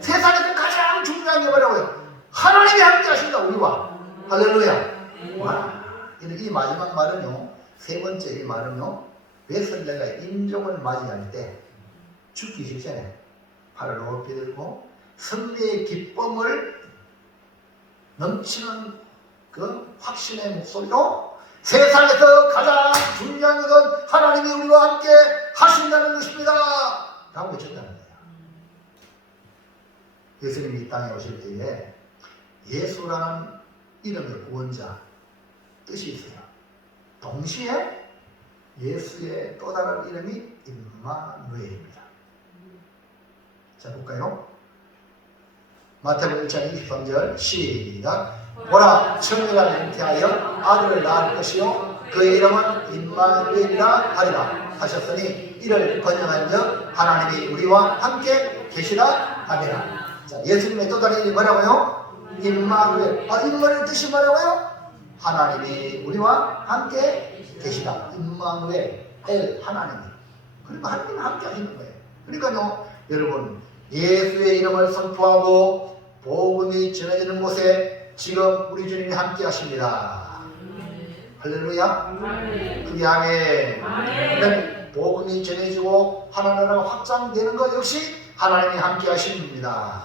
세상에서 가장 중요한 게 뭐라고요? 하나님이 함께 하신다, 우리와. 할렐루야. 와, 이 마지막 말은요, 세 번째 이 말은요, 웨슬레가 임종을 맞이할 때 죽기 직전에 팔을 높이 들고 승리의 기쁨을 넘치는 그 확신의 목소리로 세상에서 가장 중요한 것은 하나님이 우리와 함께 하신다는 것입니다. 라고 외쳤다는 거예요. 예수님이 이 땅에 오실 때에 예수라는 이름의 구원자 뜻이 있어요. 동시에 예수의 또 다른 이름이 임마누엘입니다. 자, 볼까요? 마태복음 1장 23절 시작. 보라, 처녀가 잉태하여 아들을 낳을 것이요 그의 이름은 임마누엘이라 하리라 하셨으니 이를 번영하여 하나님이 우리와 함께 계시라 하니라. 자, 예수님의 또 다른 이름이 뭐라고요? 임마누엘. 임마누엘 뜻이 뭐라고요? 하나님이 우리와 함께 계시다. 임마누엘, 엘 하나님이. 그러니까 하나님이 함께 하시는 거예요. 그러니까요, 여러분 예수의 이름을 선포하고 복음이 전해지는 곳에 지금 우리 주님이 함께 하십니다. 할렐루야. 그게 아멘. 그다음에 복음이 전해지고 하나님나라가 확장되는 것 역시 하나님이 함께 하십니다.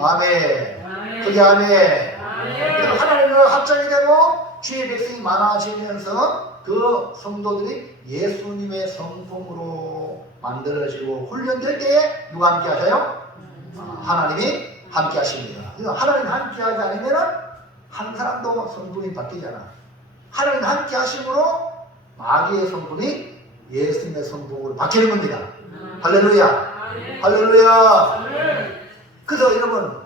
아멘. 그게 아멘. 하나님나라가 확장이 되고 주의 백성이 많아지면서 그 성도들이 예수님의 성품으로 만들어지고 훈련될 때에 누가 함께 하세요? 하나님이 함께 하십니다. 하나님 함께 하지 않으면 한 사람도 성품이 바뀌지 않아. 하나님 함께 하심으로 마귀의 성품이 예수님의 성품으로 바뀌는 겁니다. 할렐루야. 할렐루야. 그래서 여러분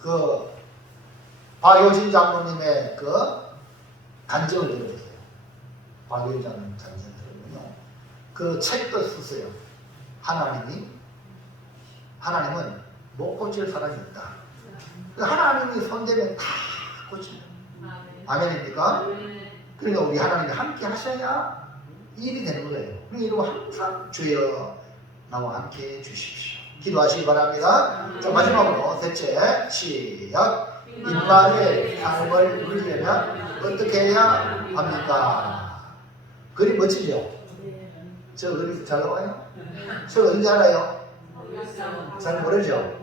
그 박효진 장로님의 그 간증을 들어보세요. 박효진 장로님 간증 들으면요, 그 책도 썼어요. 하나님은 못 고칠 사람이 없다. 하나님이 손대면 다 고쳐요. 아멘입니까? 그러니까 우리 하나님이 함께 하셔야 일이 되는 거예요. 그러니까 항상 주여 나와 함께 해주십시오. 기도하시기 바랍니다. 자, 마지막으로 셋째, 시작. 임마누엘 삶을 누리려면 어떻게 해야 합니까? 그림 멋지죠? 저 그림 잘 나와요? 저 어딘지 알아요? 잘 모르죠?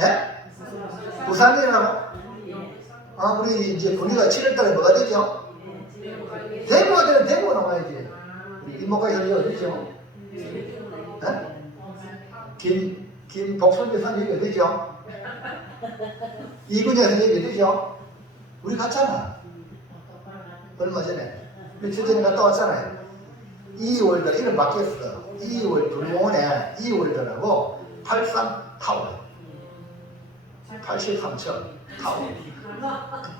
예? 부산이라고? 우리 이제 분위기가 7월달에 뭐가 되죠? 대구가 되면 대구가 나와야지. 우리 이모가 현재 어디죠? 예? 김복순 선생님이 어디죠? 이근혜 선생님이 어디죠? 우리 갔잖아. 얼마 전에. 며칠 전에 갔다 왔잖아요. 2월달 이름 바뀌었어. 2월 불공원에 2월달하고 83타워 83층 타워.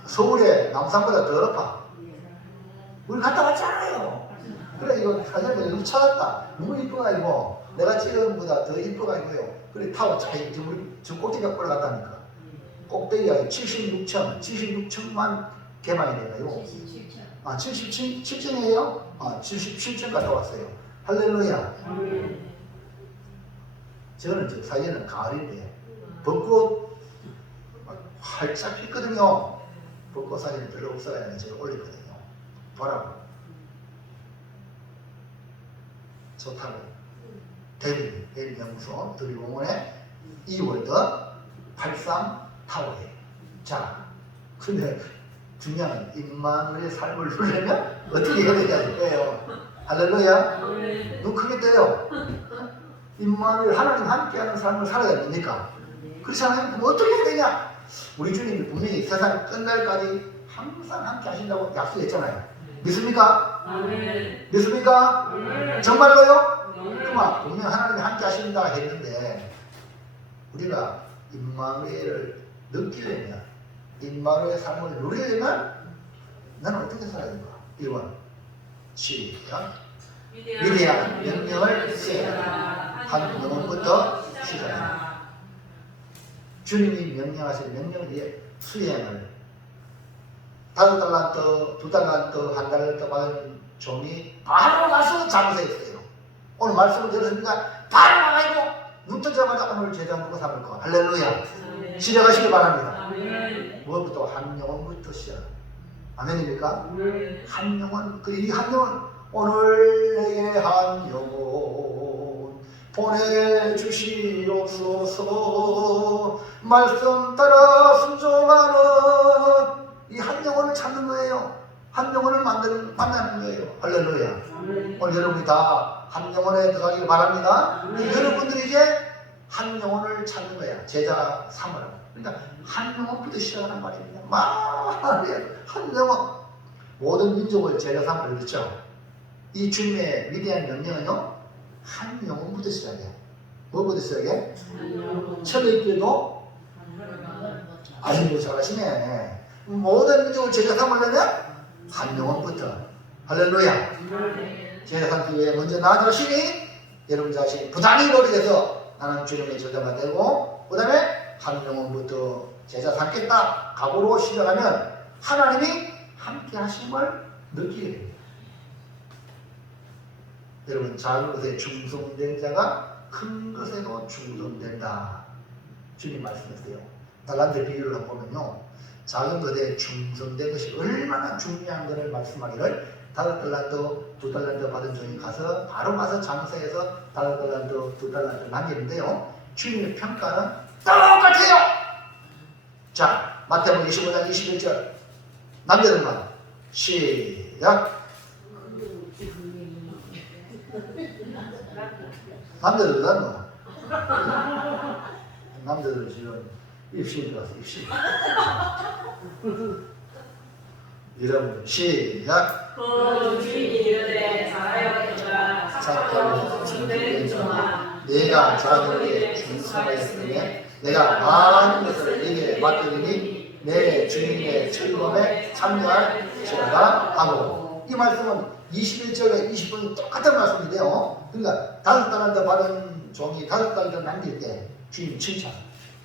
서울에 남산보다 더 높아. 우리 갔다 왔잖아요. 그래 이거 사진을 너무 찾았다. 너무 이뻐가지고 내가 찍은 것보다 더 이뻐가지고요. 그래 타워 차이 우리 저 꼭대기가 올라갔다니까. 꼭대기가 76층만 개방이 돼가지고 77층이에요? 77층 갔다 왔어요. 할렐루야. 저는 저 사진은 가을인데 벚꽃 활짝 피거든요. 벚꽃 사진이 별로 없어가지고 제가 올렸거든요. 보라고. 좋다고. 대리 연구소 드리공원에 2월드 83타워에. 자, 근데 중요한 임마누엘의 삶을 누리려면 어떻게 해야 되냐는 거예요. 할렐루야. 눈 크게 떠요. 임마누엘 하나님 함께하는 삶을 살아야 됩니까? 그렇지 않아요? 그럼 어떻게 해야 되냐? 우리 주님이 분명히 세상 끝날까지 항상 함께 하신다고 약속했잖아요. 믿습니까? 믿습니까? 정말로요? 그만 분명 하나님이 함께 하신다 했는데 우리가 임마누엘을 느끼려면 임마누엘의 삶을 누리려면 나는 어떻게 살아야 될까? 1번 시작. 위대한 명령을 수행하라. 한 영혼부터 시작합니다. 주님이 명령하신 명령을 수행을 5달란트, 2달란트, 1달란트 받은 종이 바로 가서 장사에 있어요. 오늘 말씀을 들었으니까 바로 나가고 눈 뜨자마자 오늘 제자 누구 삼을 거. 할렐루야. 시작하시기 바랍니다. 무엇부터? 한 영혼부터 시작. 아멘입니까? 한 영혼, 이 한 영혼, 오늘 내게 한 영혼 보내주시옵소서. 말씀 따라 순종하는 이 한 영혼을 찾는 거예요. 한 영혼을 만나는 거예요. 할렐루야. 오늘 여러분이 다 한 영혼에 들어가길 바랍니다. 여러분들이 이제 한 영혼을 찾는 거야. 제자 삼으라고. 그러니까 한 영혼부터 시작하는 말입니다. 한 영혼. 모든 민족을 제자 삼으라고 그랬죠. 이 주님의 위대한 명령은요, 한 영혼부터 시작해. 뭐부터 시작해? 처음에 있기에도 아이고 잘하시네. 모든 민족을 제자 삼으려면 한 영혼부터. 할렐루야. 제자 삼기 위해 먼저 나아가시니 여러분 자신 부단히 노력해서 나는 주님의 제자가 되고 그 다음에 한 영혼부터 제자 삼겠다 각오로 시작하면 하나님이 함께 하심을 느끼게 됩니다. 여러분, 작은 것에 충성된 자가 큰 것에도 충성된다. 주님 말씀하세요. 달란트 비유를 한번 보면요, 작은 것에 충성된 것이 얼마나 중요한 것을 말씀하기를, 5달란트, 2달란트 받은 종이 가서 바로 가서 장사해서 5달란트, 2달란트 남기는데요, 주님의 평가는 똑같아요. 자, 마태복음 25장 21절 남겨둔만 시작. 남자들은 뭐 남자들 지금 입시에 들어가서 입시 여러분 시작. 주인이 이르되 잘하였도다 착하고忠된 종아 내가 작은 게 충성하였으니 내가 많은 것을 네게 맡기니 내 주인의 즐거움에 참여할 지어라 하고, 이 말씀은 21절에 20분이 똑같은 말씀인데요. 그러니까 5달란트 받은 종이 5달란트 남길 때 주님 칭찬,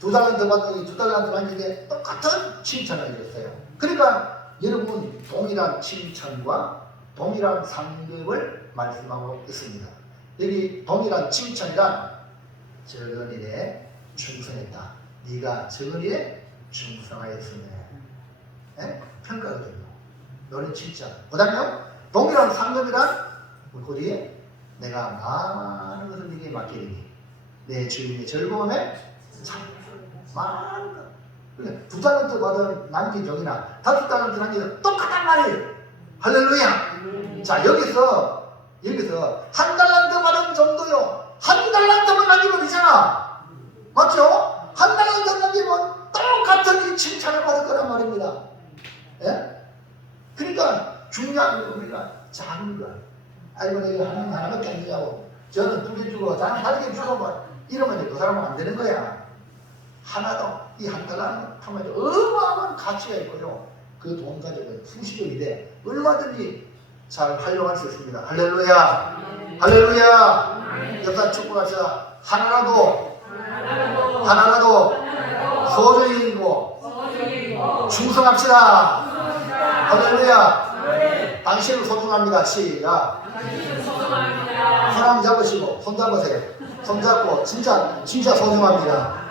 2달란트 받은 2달란트 남길 때 똑같은 칭찬을 해줬어요. 그러니까 여러분, 동일한 칭찬과 동일한 상급을 말씀하고 있습니다. 여기 동일한 칭찬이란 적은 일에 충성했다. 네가 적은 일에 충성하였으며, 평가거든요. 너는 칭찬. 그 다음에 동일한 상급이란 그 뒤에 내가 많은 것을 네게 맡기니 내 주인의 즐거움에 참 많은 것. 그러니까 2달란트 받은 남긴 종이나 5달란트 남긴 똑같단 말이에요. 할렐루야. 자, 여기서 1달란트 받은 정도요, 1달란트만 남기면 되잖아. 맞죠? 1달란트 남기면 똑같은 이 칭찬을 받을 거란 말입니다. 예? 그러니까 중요한 건 우리가 작은 거. 아이고, 내가 하나밖에 안 되냐고, 저는 2개 주고 저는 8개 주고 뭐 이러면 이제 그 사람은 안 되는 거야. 하나도 이 1달란트 하면 어마어마한 가치가 있고요, 그 돈 가지고 수십억이 돼 얼마든지 잘 활용할 수 있습니다. 할렐루야. 할렐루야. 역사 축복합시다. 하나라도 소중히 있고 충성합시다. 할렐루야. 당신은 소중합니다. 시작. 사람 잡으시고 손 잡으세요. 손 잡고 진짜 소중합니다.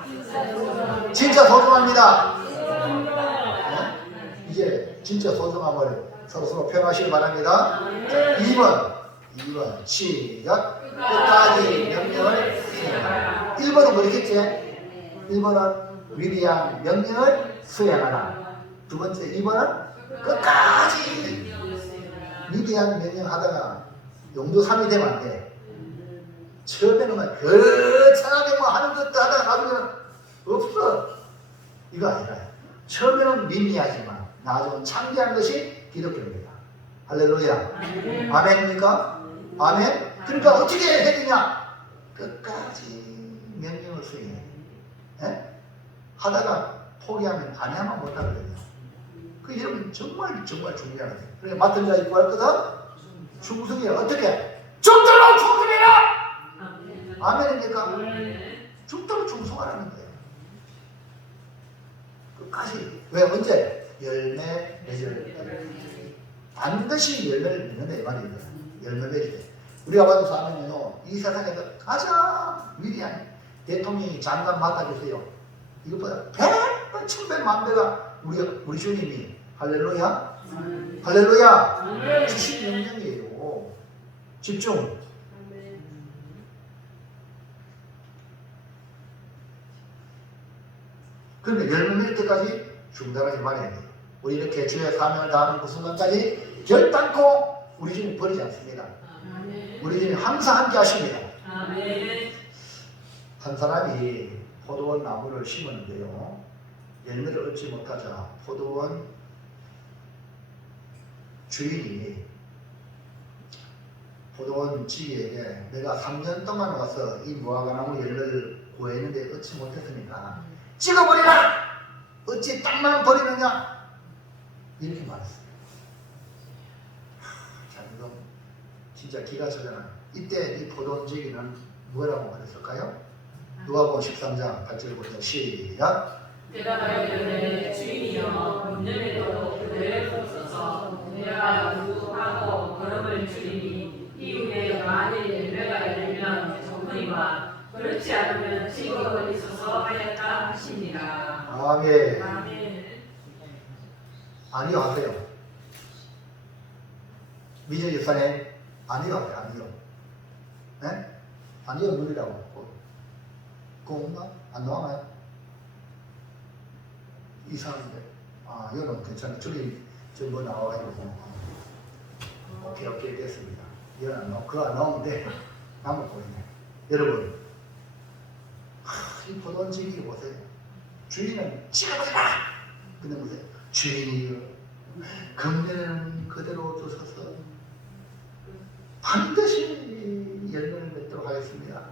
진짜 소중합니다. 이제 진짜 소중함을 서로 표현하시기 바랍니다. 자, 2번 시작. 끝까지 명령을 수행하라. 1번은 뭐겠지? 1번은 위대한 명령을 수행하라. 두 번째 2번은 끝까지 위대한 명령하다가 용도 3이 되면 안 돼. 처음에는 거창하게 뭐 하는 것도 하다가 나중에는 없어. 이거 아니라 처음에는 미미하지만 나중에 창대한 것이 기독교입니다. 할렐루야. 아멘입니까? 아멘. 그러니까 어떻게 해야 되냐? 끝까지 명령을 수행해. 하다가 포기하면 안 해야만 못하거든요. 그 여러분 정말 중요한 거예요. 그러니까 맡은 자 있고 할 거다 충성이야. 어떻게? 죽도록 충성해라. 아멘입니까? 죽도록 충성하라는 거예요. 끝까지. 왜? 언제? 열매 맺을 때 반드시 열매를 맺는다 이 말입니다. 열매 맺을 때 우리가 받은 사명은요, 이 세상에서 가장 위대한 대통령이 장관 맡아주세요. 이것보다 100배, 1000배, 만배가 우리 주님이 할렐루야, 할렐루야 주신 명령이에요. 집중. 그런데 열매 맺을 때까지 중단하지 말아야 돼요. 우리 이렇게 주의 사명을 다하는 그 순간까지 결단코 우리 주님 버리지 않습니다. 우리 주님 항상 함께 하십니다. 한 사람이 포도원 나무를 심었는데요, 열매를 얻지 못하자 포도원 주인이 포도원 지기에게 내가 3년 동안 와서 이 무화과나무 열매를 구했는데 얻지 못했으니까 찍어버리라! 어찌 땅만 버리느냐? 이렇게 말했어요. 자, 이거 진짜 기가 차잖아요. 이때 이 포도원 지기는 뭐라고 말했을까요? 누가복음 13장 8절부터 시작. 대답하여 이르되 주인이여 문 열매도 그대를 없어서 있어서 내가 구속하고 걸음을 줄이니 이후에 만일 열매가 열리면 정금이와 그렇지 않으면 징역을 있어서 하였다 하시니라. 아멘. 아멘. 아니요 하세요. 미정 집사님 아니요 하세요. 아니요. 네? 아니요 누리라고. 그거 없나? 안 나와요? 이상한데. 아 이거는 괜찮아. 저기 저뭐 나와가지고. 오케이 됐습니다. 이건 안 나오. 그거 안 나오는데 한번 보이네. 여러분 이 포도원지기 보세요. 주인은 찍어버리라. 근데 보세요. 주인이여 금년에는 그대로 두셔서 반드시 열매를 맺도록 하겠습니다.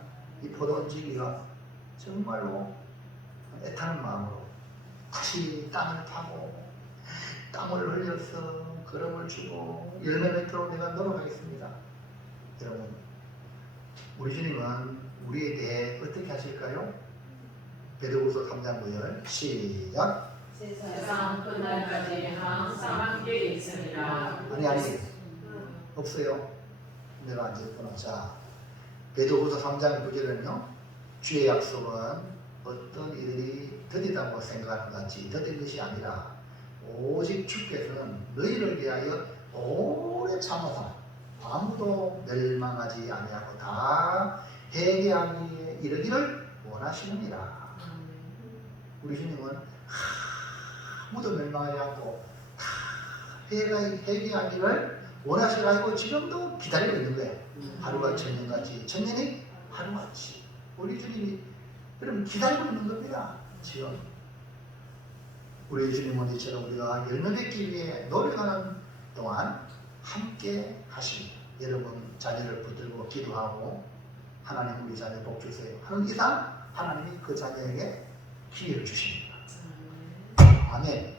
이 포도원지기가 정말로 애타는 마음으로 다시 땅을 파고 땀을 흘려서 걸음을 주고 열매 맺도록 내가 노력하겠습니다. 여러분 우리 주님은 우리에 대해 어떻게 하실까요? 베드로후서 3장 9절 시작. 세상 끝날까지 항상 함께 있으리라. 아니 없어요. 내가 안 적었구나. 자 베드로후서 3장 9절은요 주의 약속은 어떤 이들이 더디다고 생각하는 것 같이 더딘 것이 아니라 오직 주께서는 너희를 위하여 오래 참아서 아무도 멸망하지 아니하고 다 회개하기에 이르기를 원하시느니라. 우리 주님은 아무도 멸망하지 않고 다 회개하기를 원하시라고 지금도 기다리고 있는 거예요. 하루가 천년같이 천년이 하루같이 우리 주님이 그럼 기다리고 있는 겁니다. 지금 우리 주님은 이처럼 우리가 열매 맺기 위해 노력하는 동안 함께 하십니다. 여러분 자녀를 붙들고 기도하고 하나님 우리 자녀 복 주세요 하는 이상 하나님이 그 자녀에게 기회를 주십니다. 아멘.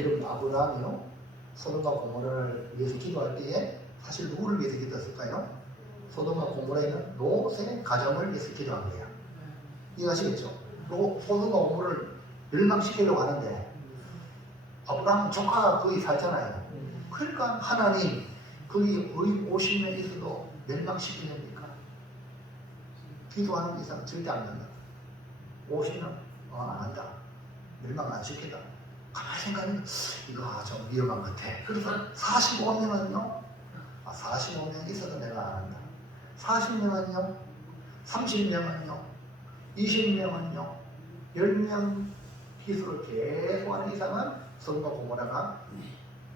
여러분 아브라함이요 소돔과 고모라를 위해서 기도할 때에 사실 누구를 위해서 기도했을까요? 소돔과 고모라에 있는 롯의 가정을 위해서 기도한 거예요. 이해하시겠죠? 소돔과 고모라를 멸망시키려고 하는데 아브라함은 조카가 거기 살잖아요. 그러니까 하나님 거기 거의 50년 있어도 멸망시키렵니까? 기도하는 이상 절대 안 된다. 50년? 안 한다. 멸망 안 시키다. 가만히 생각하면 이거 좀 위험한 것 같아. 그래서 45명은요 45명 있어도 내가 안 한다. 40명은요 30명은요 20명은요 10명 기술을 계속하는 이상은 소돔과 고모라가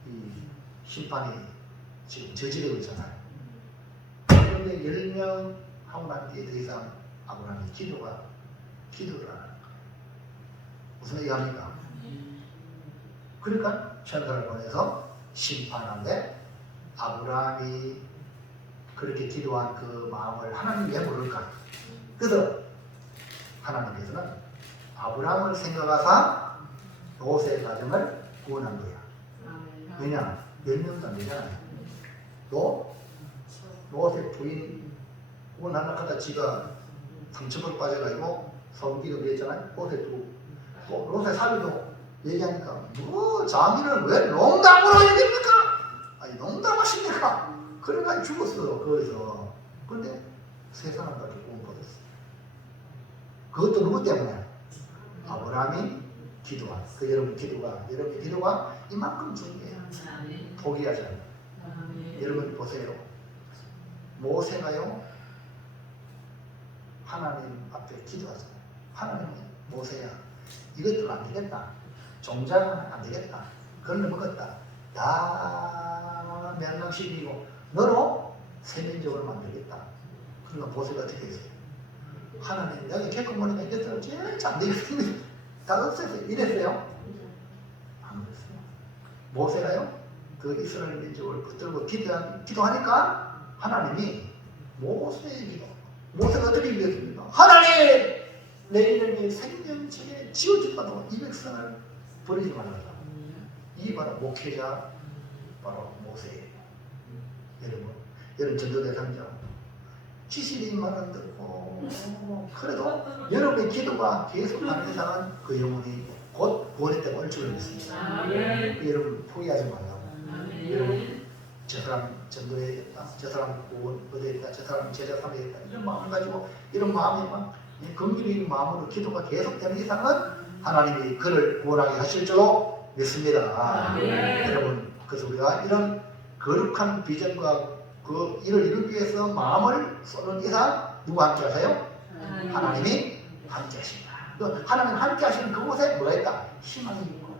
이 심판이 지금 저지르고 있잖아요. 그런데 10명 하고 난 뒤에 더 이상 아브라함이 기도를 하는 거예요. 무슨 얘기합니까? 그러니까 천사를 보내서 심판하는데 아브라함이 그렇게 기도한 그 마음을 하나님 왜 모를까? 그래서 하나님께서는 아브라함을 생각하사 롯의 가정을 구원한 거야. 왜냐? 몇 명도 안 되잖아요. 롯의 부인 구원하려고 하다 지가 상처로 빠져가지고 소금기도 그랬잖아요. 롯의 사위도 얘기하니까 뭐 장인은 왜 농담으로 얘기합니까? 아니 농담하십니까? 그래가 죽었어 거기서. 근데 세 사람밖에 구원받았어. 그것도 누구 때문에? 아브라함이 기도한. 여러분의 기도가 이만큼 중요해요. 포기하지 않아요. 여러분 보세요. 모세가요 하나님 앞에 기도하잖아요. 하나님은 모세야 이것도 안 되겠다. 종자는 안 되겠다. 그걸 먹었다. 다 멸망시키고 너로 세민족을 만들겠다. 그러니까 모세가 어떻게 했어요? 하나님 내가 개코 머리가 이겼다고 제일 잘 되겠습니다. 다 없었어요. 이랬어요? 안 그랬어요. 모세가요 그 이스라엘 민족을 붙들고 기도하니까 하나님이 모세의 기도. 모세가 어떻게 기도했습니까? 하나님 내 이름이 생명책에 지워질까도 이 백성을 버리지 말아라. 이 바로 목회자 바로 모세예요. 여러분 전도대 상자 지식이 말안 듣고 그래도 여러분의 기도가 계속하는 이상은 그 영혼이 곧 구원의 때가 올 줄을 믿습니다. 여러분 포기하지 말라고. 저 사람 전도해야겠다, 저 사람 구원 얻어야겠다, 저 사람 제자 삼아야겠다, 이런 마음 가지고 이런 마음이 막 긍휼히 마음으로 기도가 계속되는 이상은 하나님이 그를 구원하게 하실 줄로 믿습니다. 여러분, 그래서 우리가 이런 거룩한 비전과 그 일을 이루기 위해서 마음을 쏟는 이상 누가 함께 하세요? 하나님이 함께 하십니다. 또 하나님 함께 하시는 그곳에 뭐가 있다? 희망이 있고.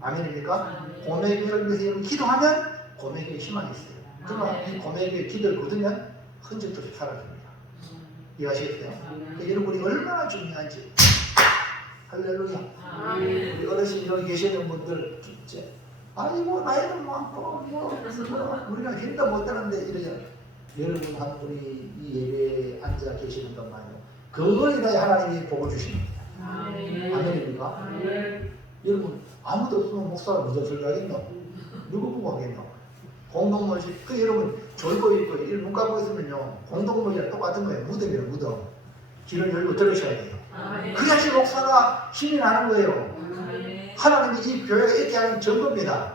아멘입니까? 고매교회를 위해서 여러분 기도하면 고매교회에 희망이 있어요. 그러나 이 고매교회의 기도를 거두면 흔적도 없이 사라집니다. 이해하시겠어요? 그러니까 여러분, 우리 얼마나 중요한지. 할렐루야. 우리 어르신 여기 계시는 분들 진짜 아이고 나이도 많고 우리가 힘도 못 되는데 이러잖아요. 여러분 한 분이 이 예배에 앉아 계시는 것만요, 그거이다 하나님이 복을 주십니다. 아멘입니까? 여러분, 아무도 없으면 목사가 무슨 소리 하겠노? 누구 보고 하겠노? 공동모지. 그 여러분 졸고 있고 눈 감고 있으면요, 공동모지랑 똑같은 거예요. 무덤이에요, 무덤. 길을 열고 들으셔야 돼요. 그래야지 목사가 힘이 나는 거예요. 하나님이 이 교회가 이렇게 하는 증거입니다.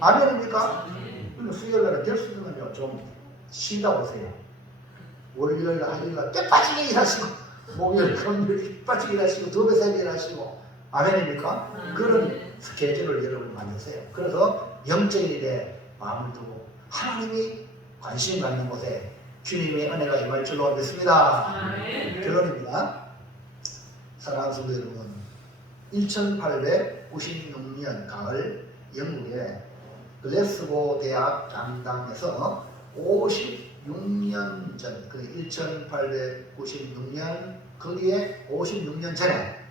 아멘입니까? 수요일날은 될 수 있으면요, 좀 쉬다 오세요. 월요일, 화요일 깨빠지게 일하시고, 목요일, 금요일 깨빠지게 일하시고, 2배, 3배 일하시고. 아멘입니까? 그런 스케줄을 여러분 만드세요. 그래서 영적인 일에 마음을 두고 하나님이 관심 갖는 곳에 주님의 은혜가 임할 줄로 믿습니다. 결론입니다. 사랑하는 성도 여러분, 1896년 가을 영국의 글래스고 대학 강당에서 56년 전, 그 1896년 거기에 56년 전에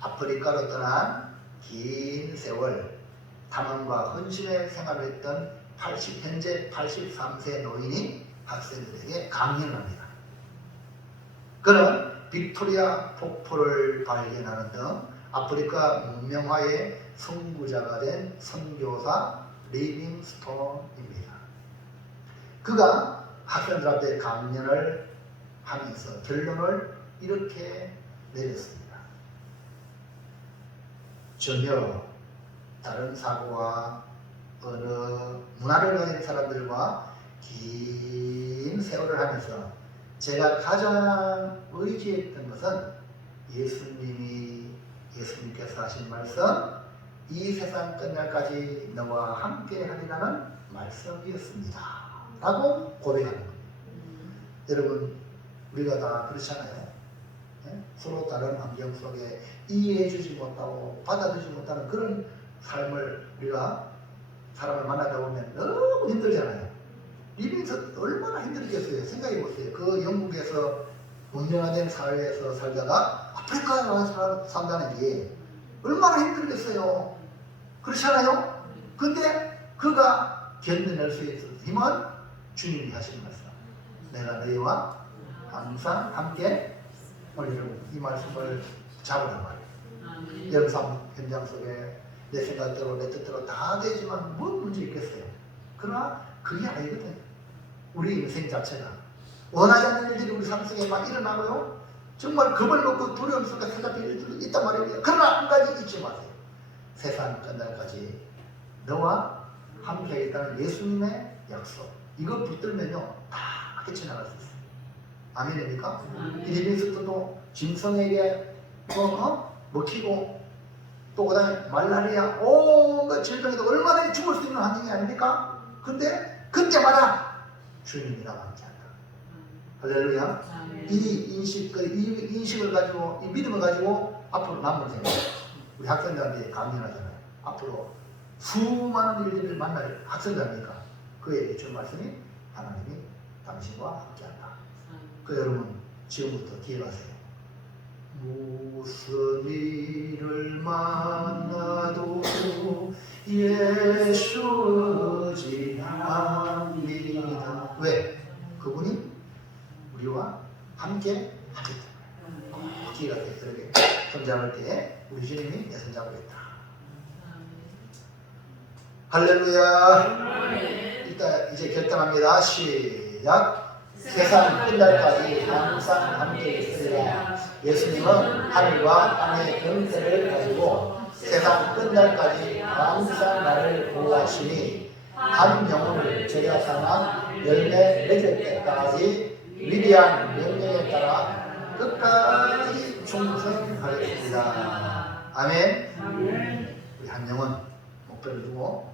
아프리카로 떠난 긴 세월 탐험과 헌신의 생활을 했던 현재 83세 노인이 학생들에게 강연을 합니다. 그는 빅토리아 폭포를 발견하는 등 아프리카 문명화의 선구자가 된 선교사 리빙스톤입니다. 그가 학생들 앞에 강연을 하면서 결론을 이렇게 내렸습니다. 전혀 다른 사고와 어느 문화를 가진 사람들과 긴 세월을 하면서 제가 가장 의지했던 것은 예수님께서 하신 말씀, 이 세상 끝날까지 너와 함께 하리라는 말씀이었습니다 라고 고백하는 겁니다. 여러분, 우리가 다 그렇잖아요. 서로 다른 환경 속에 이해해주지 못하고 받아들이지 못하는 그런 삶을 우리가 사람을 만나다 보면 너무 힘들잖아요. 리빙스턴 얼마나 힘들겠어요. 생각해보세요. 그 영국에서 문명화된 사회에서 살다가 아프리카에 와서 산다는 게 얼마나 힘들겠어요. 그렇지 않아요? 근데 그가 견뎌낼 수 있는 힘은 주님이 하신 말씀, 내가 너희와 항상 함께. 여러분, 이 말씀을 잡으란 말이에요. 여러분 삶 현장 속에 내 생각대로 내 뜻대로 다 되지만 뭔 문제 있겠어요. 그러나 그게 아니거든요. 우리 인생 자체가 원하지 않는 일들이 우리 삶 속에 막 일어나고요, 정말 겁을 먹고 두려움 속에 생각할 일들이 있단 말이에요. 그러나 한 가지 잊지 마세요. 세상 끝날까지 너와 함께 하겠다는 예수님의 약속, 이거 붙들면요 다 헤쳐나갈 수 있어요. 아멘입니까? 리빙스턴도 짐승에게 먹히고 또 그 다음에 말라리아 온갖 질병에도 얼마나 죽을 수 있는 환경이 아닙니까? 근데 그때마다 주님이랑 함께한다. 할렐루야. 이 인식을 가지고, 이 믿음을 가지고 앞으로 남은 생각, 우리 학생들한테 강연하잖아요. 앞으로 수많은 일들을 만날 학생들이니까 그에게 준 말씀이 하나님이 당신과 함께한다. 그 여러분 지금부터 뒤에 가세요. 무슨 일을 만나도 예수 지납니다. 왜? 그분이 우리와 함께 하겠다. 뒤에 가세요. 그렇게 성장할 때 우리 주님이 내 손잡고 있다. 할렐루야. 일단 이제 결단합니다. 시작. 세상 끝날까지 항상 함께 있으리라. 예수님은 하늘과 땅의 권세를 가지고 세상 끝날까지 항상 나를 보호하시니 한 영혼을 제약하나 열매 맺을 때까지 위대한 명령에 따라 끝까지 충성하겠습니다. 아멘. 우리 한 영혼 목표를 두고